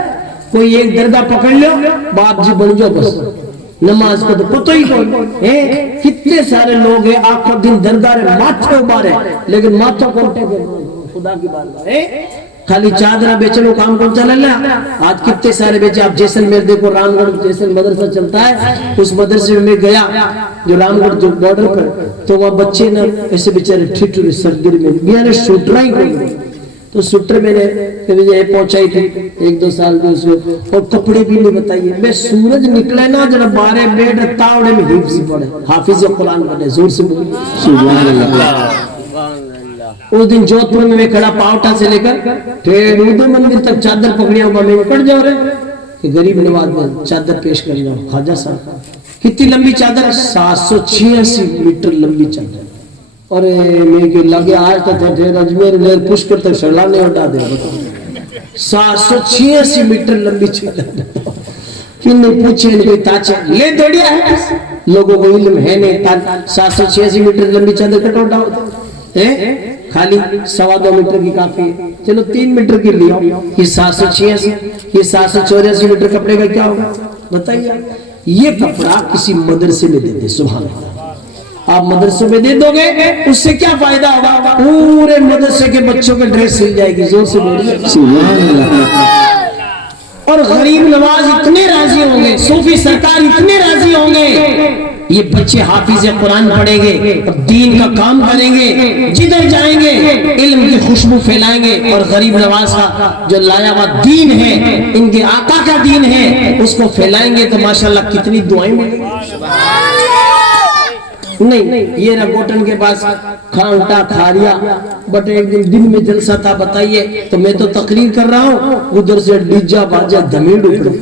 کوئی ایک درگاہ پکڑ لو, باپ جی بن جاؤ, بس نماز کو تو پتہ ہی کون ہے. کتنے سارے لوگ ہیں آنکھوں دن درگاہ ماتھے ابارے, لیکن ماتھوں کونٹے خدا کی بات ہے. خالی چادرہ بیچنو کام کون چلا لیا. آج کتنے سارے بیچے. آپ جیسلمیر دیکھو, رام گڑھ جیسل مدرسہ چلتا ہے, اس مدرسے میں گیا جو رام گڑھ جو بارڈر پر, تو وہاں بچے نا ایسے بیچارے ٹھٹر سردی میں بھی نے شوٹرا ہی کوئی, تو سٹر میں نے پہنچائی تھی 1-2 سال میں اس میں, اور کپڑے بھی نہیں بتائیے. میں سورج نکلے نا جب بارے بیٹھ تاوڑے میں حفظ پڑے, حافظ قرآن پڑھے, زور سے بولے سبحان اللہ. उस दिन जोधपुर में मैं खड़ा पावटा से लेकर फिर उधर मंदिर तक चादर पकड़िया हुआ, मैं निकट जाओ रहे कि गरीब नवाज में चादर पेश कर जाओ। ख्वाजा साहब कितनी लंबी चादर, 786 मीटर लंबी चादर। और मैं के लगे आज तक थे अजमेर लेर पुष्कर तक सड़ाने उड़ा दे। 786 मीटर लंबी चादर, किन्ने पूछे कोई ताचे ले दौड़िया है, लोगों को इल्म है नहीं। 786 मीटर लंबी चादर कटौटा है, खाली 2.25 मीटर की काफी है। चलो 3 मीटर की लिया, ये 786, ये 784 मीटर कपड़े का क्या होगा बताइए। ये कपड़ा किसी मदरसे में देते, सुभान अल्लाह। आप मदरसे में दे दोगे उससे क्या फायदा होगा, पूरे मदरसे के बच्चों के ड्रेस सिल जाएगी। जोर से बोलिए सुभान अल्लाह। और गरीब नवाज इतने राजी होंगे, सूफी सरकार इतने राजी होंगे, ये बच्चे हाफिज कुरान पढ़ेंगे, दीन का काम करेंगे, जिधर जाएंगे इल्म की खुशबू फैलाएंगे। और गरीब नवाज का जो लाया हुआ दीन है, इनके आका का दीन है, उसको फैलाएंगे तो माशाल्लाह कितनी दुआएं मिलेंगी। नहीं ये रंगोटन के पास खांटा खारिया, बट एक दिन में जलसा था बताइए, तो मैं तो तकरीर कर रहा हूँ, उधर से डीजा बाजा धमीड़ ऊपर,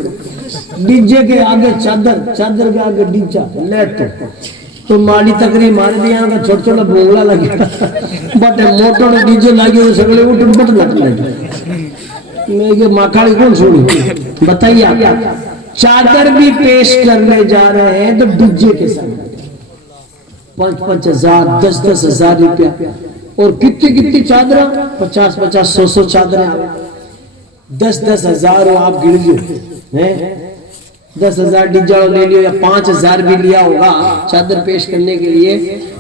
डीजे के आगे चादर, चादर के आगे डीजा लेट, तो माड़ी तकरीर मार दिया, छोटा छोटा भोंगला लगे, बट मोटो ने डीजे लगे सगले उठ बट लट लगे। मैं ये माखाड़ी कौन सुनी बताइए आप। चादर भी पेश करने जा रहे हैं तो डीजे के साथ 5-5 हजार 10-10 हजार रुपया। और कितनी चादर, 50-50 100 चादर, 10-10 हजार आप गिन लो, 10,000 डीजा ले लियो या 5,000 भी लिया होगा चादर पेश करने के लिए।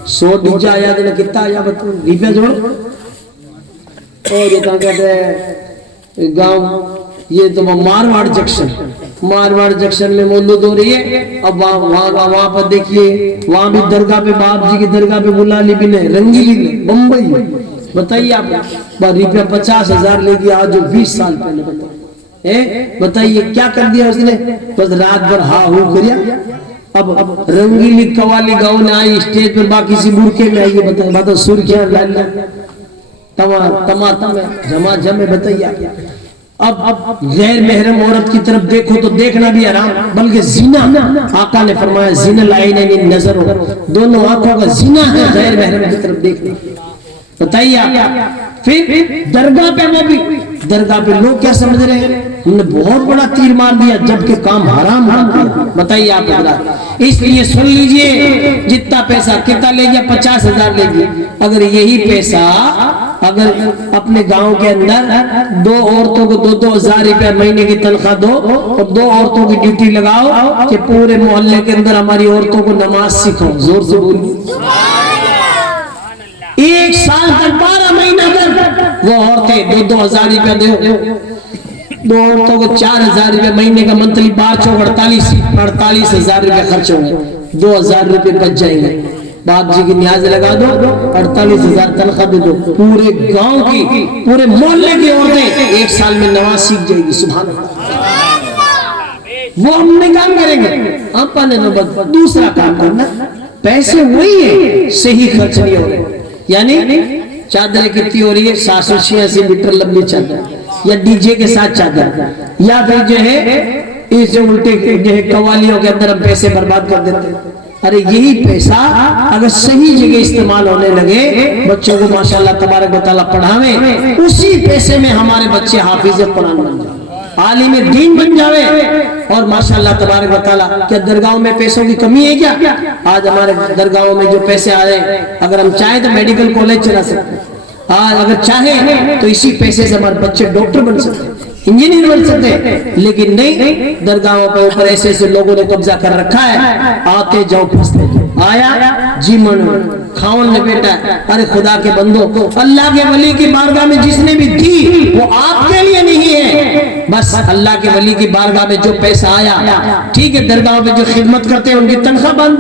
100 डीजा आया तो कितना आया बताओ, रुपया जोड़ो। और ये क्या कहते हैं गाँव, ये तो मारवाड़ जंक्शन, मारवाड़ जंक्शन में मौलूद हो रही है। अब वहां पर देखिए, वहां भी दरगाह पे, बाप जी की दरगाह पे बुला ली भी नहीं, रंगीली बम्बई। बताइए आप, रुपया 50,000 लेगी आज 20 साल पहले। बताइए क्या कर दिया उसने, बस रात भर हा हू करिया। अब रंगीली कवाली गाउन आई स्टेज पर, बाकी सी बुरके में आई, बताओ सुर्खियां लाल तमा जमा जमे। बताइए अब गैर महरम औरत की तरफ देखो तो देखना भी हराम, बल्कि जिना, आका ने फरमाया जिना लाइने नजर हो, दोनों आंखों का जिना है गैर महरम की तरफ देखना। बताइए आप। फिर दरगाह पे, वो भी दरगाह पे लोग क्या समझ रहे हैं, हमने बहुत बड़ा तीर मार दिया जबकि काम हराम है। बताइए आप। इसलिए सुन लीजिए, जितना पैसा कितना लेगी, 50,000 लेगी, अगर यही पैसा अगर अपने गांव के अंदर 2 औरतों को 2-2 हजार रुपया महीने की तनख्वाह दो और 2 औरतों की ड्यूटी लगाओ कि पूरे मोहल्ले के अंदर हमारी औरतों को नमाज सिखाओ, जोर से बोलिए। 1 साल तक 12 महीना तक वो औरतें 2-2 हजार रुपया दो, 2 औरतों को 4,000 रुपया महीने का मंथली, 48 हजार रुपया खर्च होंगे, 2,000 रुपये बच जाएंगे। बाप जी की न्याज लगा दो, 48,000 तनख्वाह दे दो, पूरे गांव की, पूरे मोहल्ले की औरतें 1 साल में नमाज सीख जाएगी। सुभान अल्लाह। वो हमने काम करेंगे, अपने दूसरा काम करना, पैसे वही है, सही खर्च नहीं हो रहे। यानी चादर कितनी हो रही है, 786 मीटर लंबी चादर, या डीजे के साथ चादर, या फिर जो है इस उल्टे जो है कवालियों के अंदर हम पैसे बर्बाद कर देते हैं। अरे यही पैसा अगर सही जगह इस्तेमाल होने लगे, बच्चों को माशाल्लाह तबारक व तआला पढ़ावे, उसी पैसे में हमारे बच्चे हाफिज कुरान बन जाए, आलिम दीन बन जावे, और माशाल्लाह तबारक व तआला। क्या दरगाहों में पैसों की कमी है क्या? आज हमारे दरगाहों में जो पैसे आ रहे हैं, अगर हम चाहें तो मेडिकल कॉलेज चला सकते हैं, और अगर चाहे तो इसी पैसे से हमारे बच्चे डॉक्टर बन सकते हैं, इंजीनियर बन सकते हैं। लेकिन नहीं, दरगाहों पर ऊपर ऐसे ऐसे लोगों ने कब्जा कर रखा है, आते जाओ फंसते जाओ, आया जी मन खाओ ने बेटा। अरे खुदा के बंदो, अल्लाह के वली की बारगाह में जिसने भी दी वो आपके लिए नहीं है, बस अल्लाह के वली की बारगाह में जो पैसा आया, ठीक है, दरगाहों पे जो खिदमत करते हैं उनकी तनख्वाह बंद,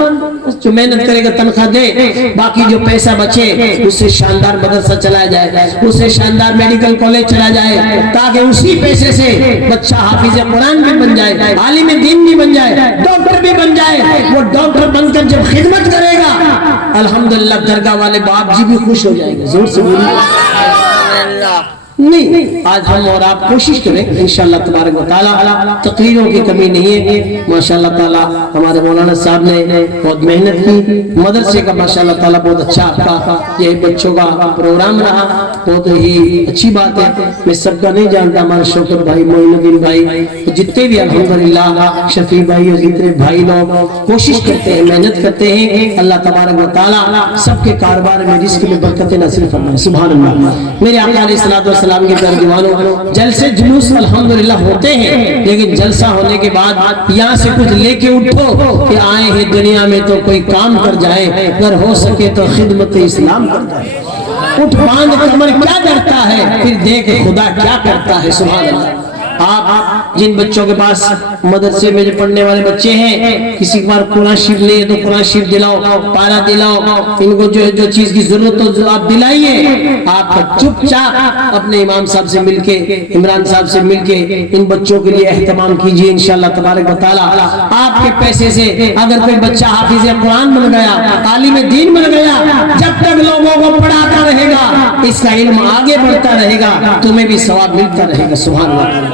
जो मेहनत करेगा तनख्वाह दे, बाकी जो पैसा बचे उससे शानदार मदरसा चलाया जाए, उससे शानदार मेडिकल कॉलेज चला जाए, ताकि उसी पैसे से बच्चा हाफिज कुरान भी बन जाए, आलिम दीन भी बन जाए, डॉक्टर भी बन जाए। वो डॉक्टर बनकर जब खिदमत करेगा الحمدللہ درگاہ والے باپ جی بھی خوش ہو جائیں گے. زور سے بولیے نہیں. آج ہم اور آپ کوشش کریں انشاءاللہ تبارک و تعالی. تقریروں کی کمی نہیں ہے ماشاءاللہ تعالی. ہمارے مولانا صاحب نے بہت محنت کی. مدرسے کا ماشاءاللہ تعالی بہت اچھا آپ کا یہ بچوں کا پروگرام رہا, بہت ہی اچھی بات ہے. میں سب کا نہیں جانتا, ہمارے شوکت بھائی, معین الدین بھائی, جتنے بھی الحمدللہ شفیع بھائی اور جتنے بھائی لوگ کوشش کرتے ہیں, محنت کرتے ہیں. اللہ تبارک و تعالی سب کے کاروبار میں رزق میں برکت نصیب فرمائے. سبحان اللہ. میرے آقا علیہ الصلوۃ والسلام کے پیارے دیوانوں, جلسے جلوس الحمدللہ ہوتے ہیں, لیکن جلسہ ہونے کے بعد یہاں سے کچھ لے کے اٹھو کہ آئے ہیں دنیا میں تو کوئی کام کر جائے, اگر ہو سکے تو خدمت اسلام کر جائے. اٹھ باندھ کمر کیا کرتا ہے, پھر دیکھ خدا کیا کرتا ہے. سبحان اللہ. آپ جن بچوں کے پاس مدرسے میں جو پڑھنے والے بچے ہیں, کسی بار قرآن شریف لے تو قرآن شریف دلاؤ, پارا دلاؤ, ان کو جو چیز کی ضرورت ہو آپ دلائیے. آپ چپ چاپ اپنے امام صاحب سے مل کے, عمران صاحب سے مل کے ان بچوں کے لیے اہتمام کیجئے انشاءاللہ تبارک و تعالی. آپ کے پیسے سے اگر کوئی بچہ حافظ قرآن بن گیا, عالم دین بن گیا, جب تک لوگوں کو پڑھاتا رہے گا, اس کا علم آگے بڑھتا رہے گا, تمہیں بھی ثواب ملتا رہے گا. سبحان اللہ.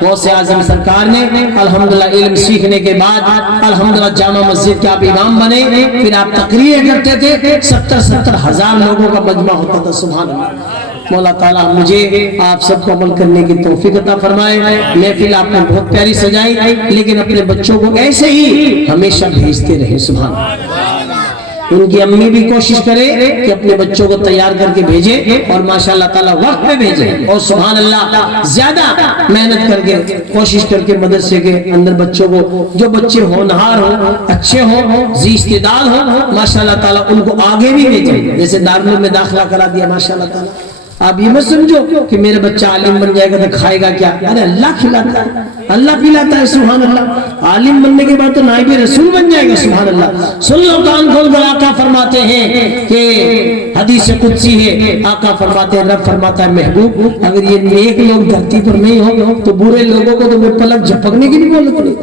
غوث اعظم سرکار نے الحمدللہ علم سیکھنے کے بعد الحمدللہ جامع مسجد کے آپ امام بنے, پھر آپ تقریر کرتے تھے, 70 ہزار لوگوں کا مجمع ہوتا تھا. سبحان اللہ. مولا تعالیٰ مجھے آپ سب کو عمل کرنے کی توفیق عطا فرمائے. محفل آپ نے بہت پیاری سجائی, لیکن اپنے بچوں کو ایسے ہی ہمیشہ بھیجتے رہے. سبحان اللہ. ان کی امی بھی کوشش کرے کہ اپنے بچوں کو تیار کر کے بھیجے, اور ماشاءاللہ تعالیٰ وقت پہ بھیجے, اور سبحان اللہ زیادہ محنت کر کے کوشش کر کے مدرسے کے اندر بچوں کو, جو بچے ہونہار ہوں, اچھے ہوں, ذی استعداد ہوں, ماشاءاللہ تعالیٰ ان کو آگے بھی بھیجے. جیسے دارالعلوم میں داخلہ کرا دیا ماشاءاللہ تعالیٰ. آپ یہ مت سمجھو کہ میرا بچہ عالم بن جائے گا تو کھائے گا کیا, ارے اللہ کھلاتا ہے, اللہ پلاتا ہے. سبحان اللہ. عالم بننے کے بعد تو نائب رسول بن جائے گا. سبحان اللہ. سن لو, کان کھول کر. آقا فرماتے ہیں کہ حدیث قدسی ہے, آقا فرماتے ہیں, رب فرماتا ہے محبوب اگر یہ نیک لوگ دھرتی پر نہیں ہو تو برے لوگوں کو تو میں پلک جھپکنے کی بھی مہلت نہیں.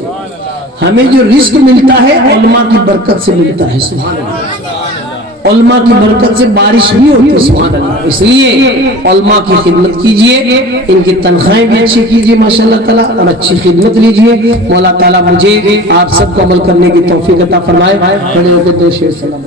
ہمیں جو رزق ملتا ہے علماء کی برکت سے ملتا ہے. سبحان اللہ. علماء کی برکت سے بارش بھی ہوتی ہے. سبحان اللہ. اس لیے علماء کی خدمت کیجئے, ان کی تنخواہیں بھی اچھی کیجئے ماشاءاللہ تعالیٰ, اور اچھی خدمت لیجئے. مولا تعالیٰ مجھے آپ سب کو عمل کرنے کی توفیق عطا فرمائے. کھڑے ہو کے 2 شعر سلام.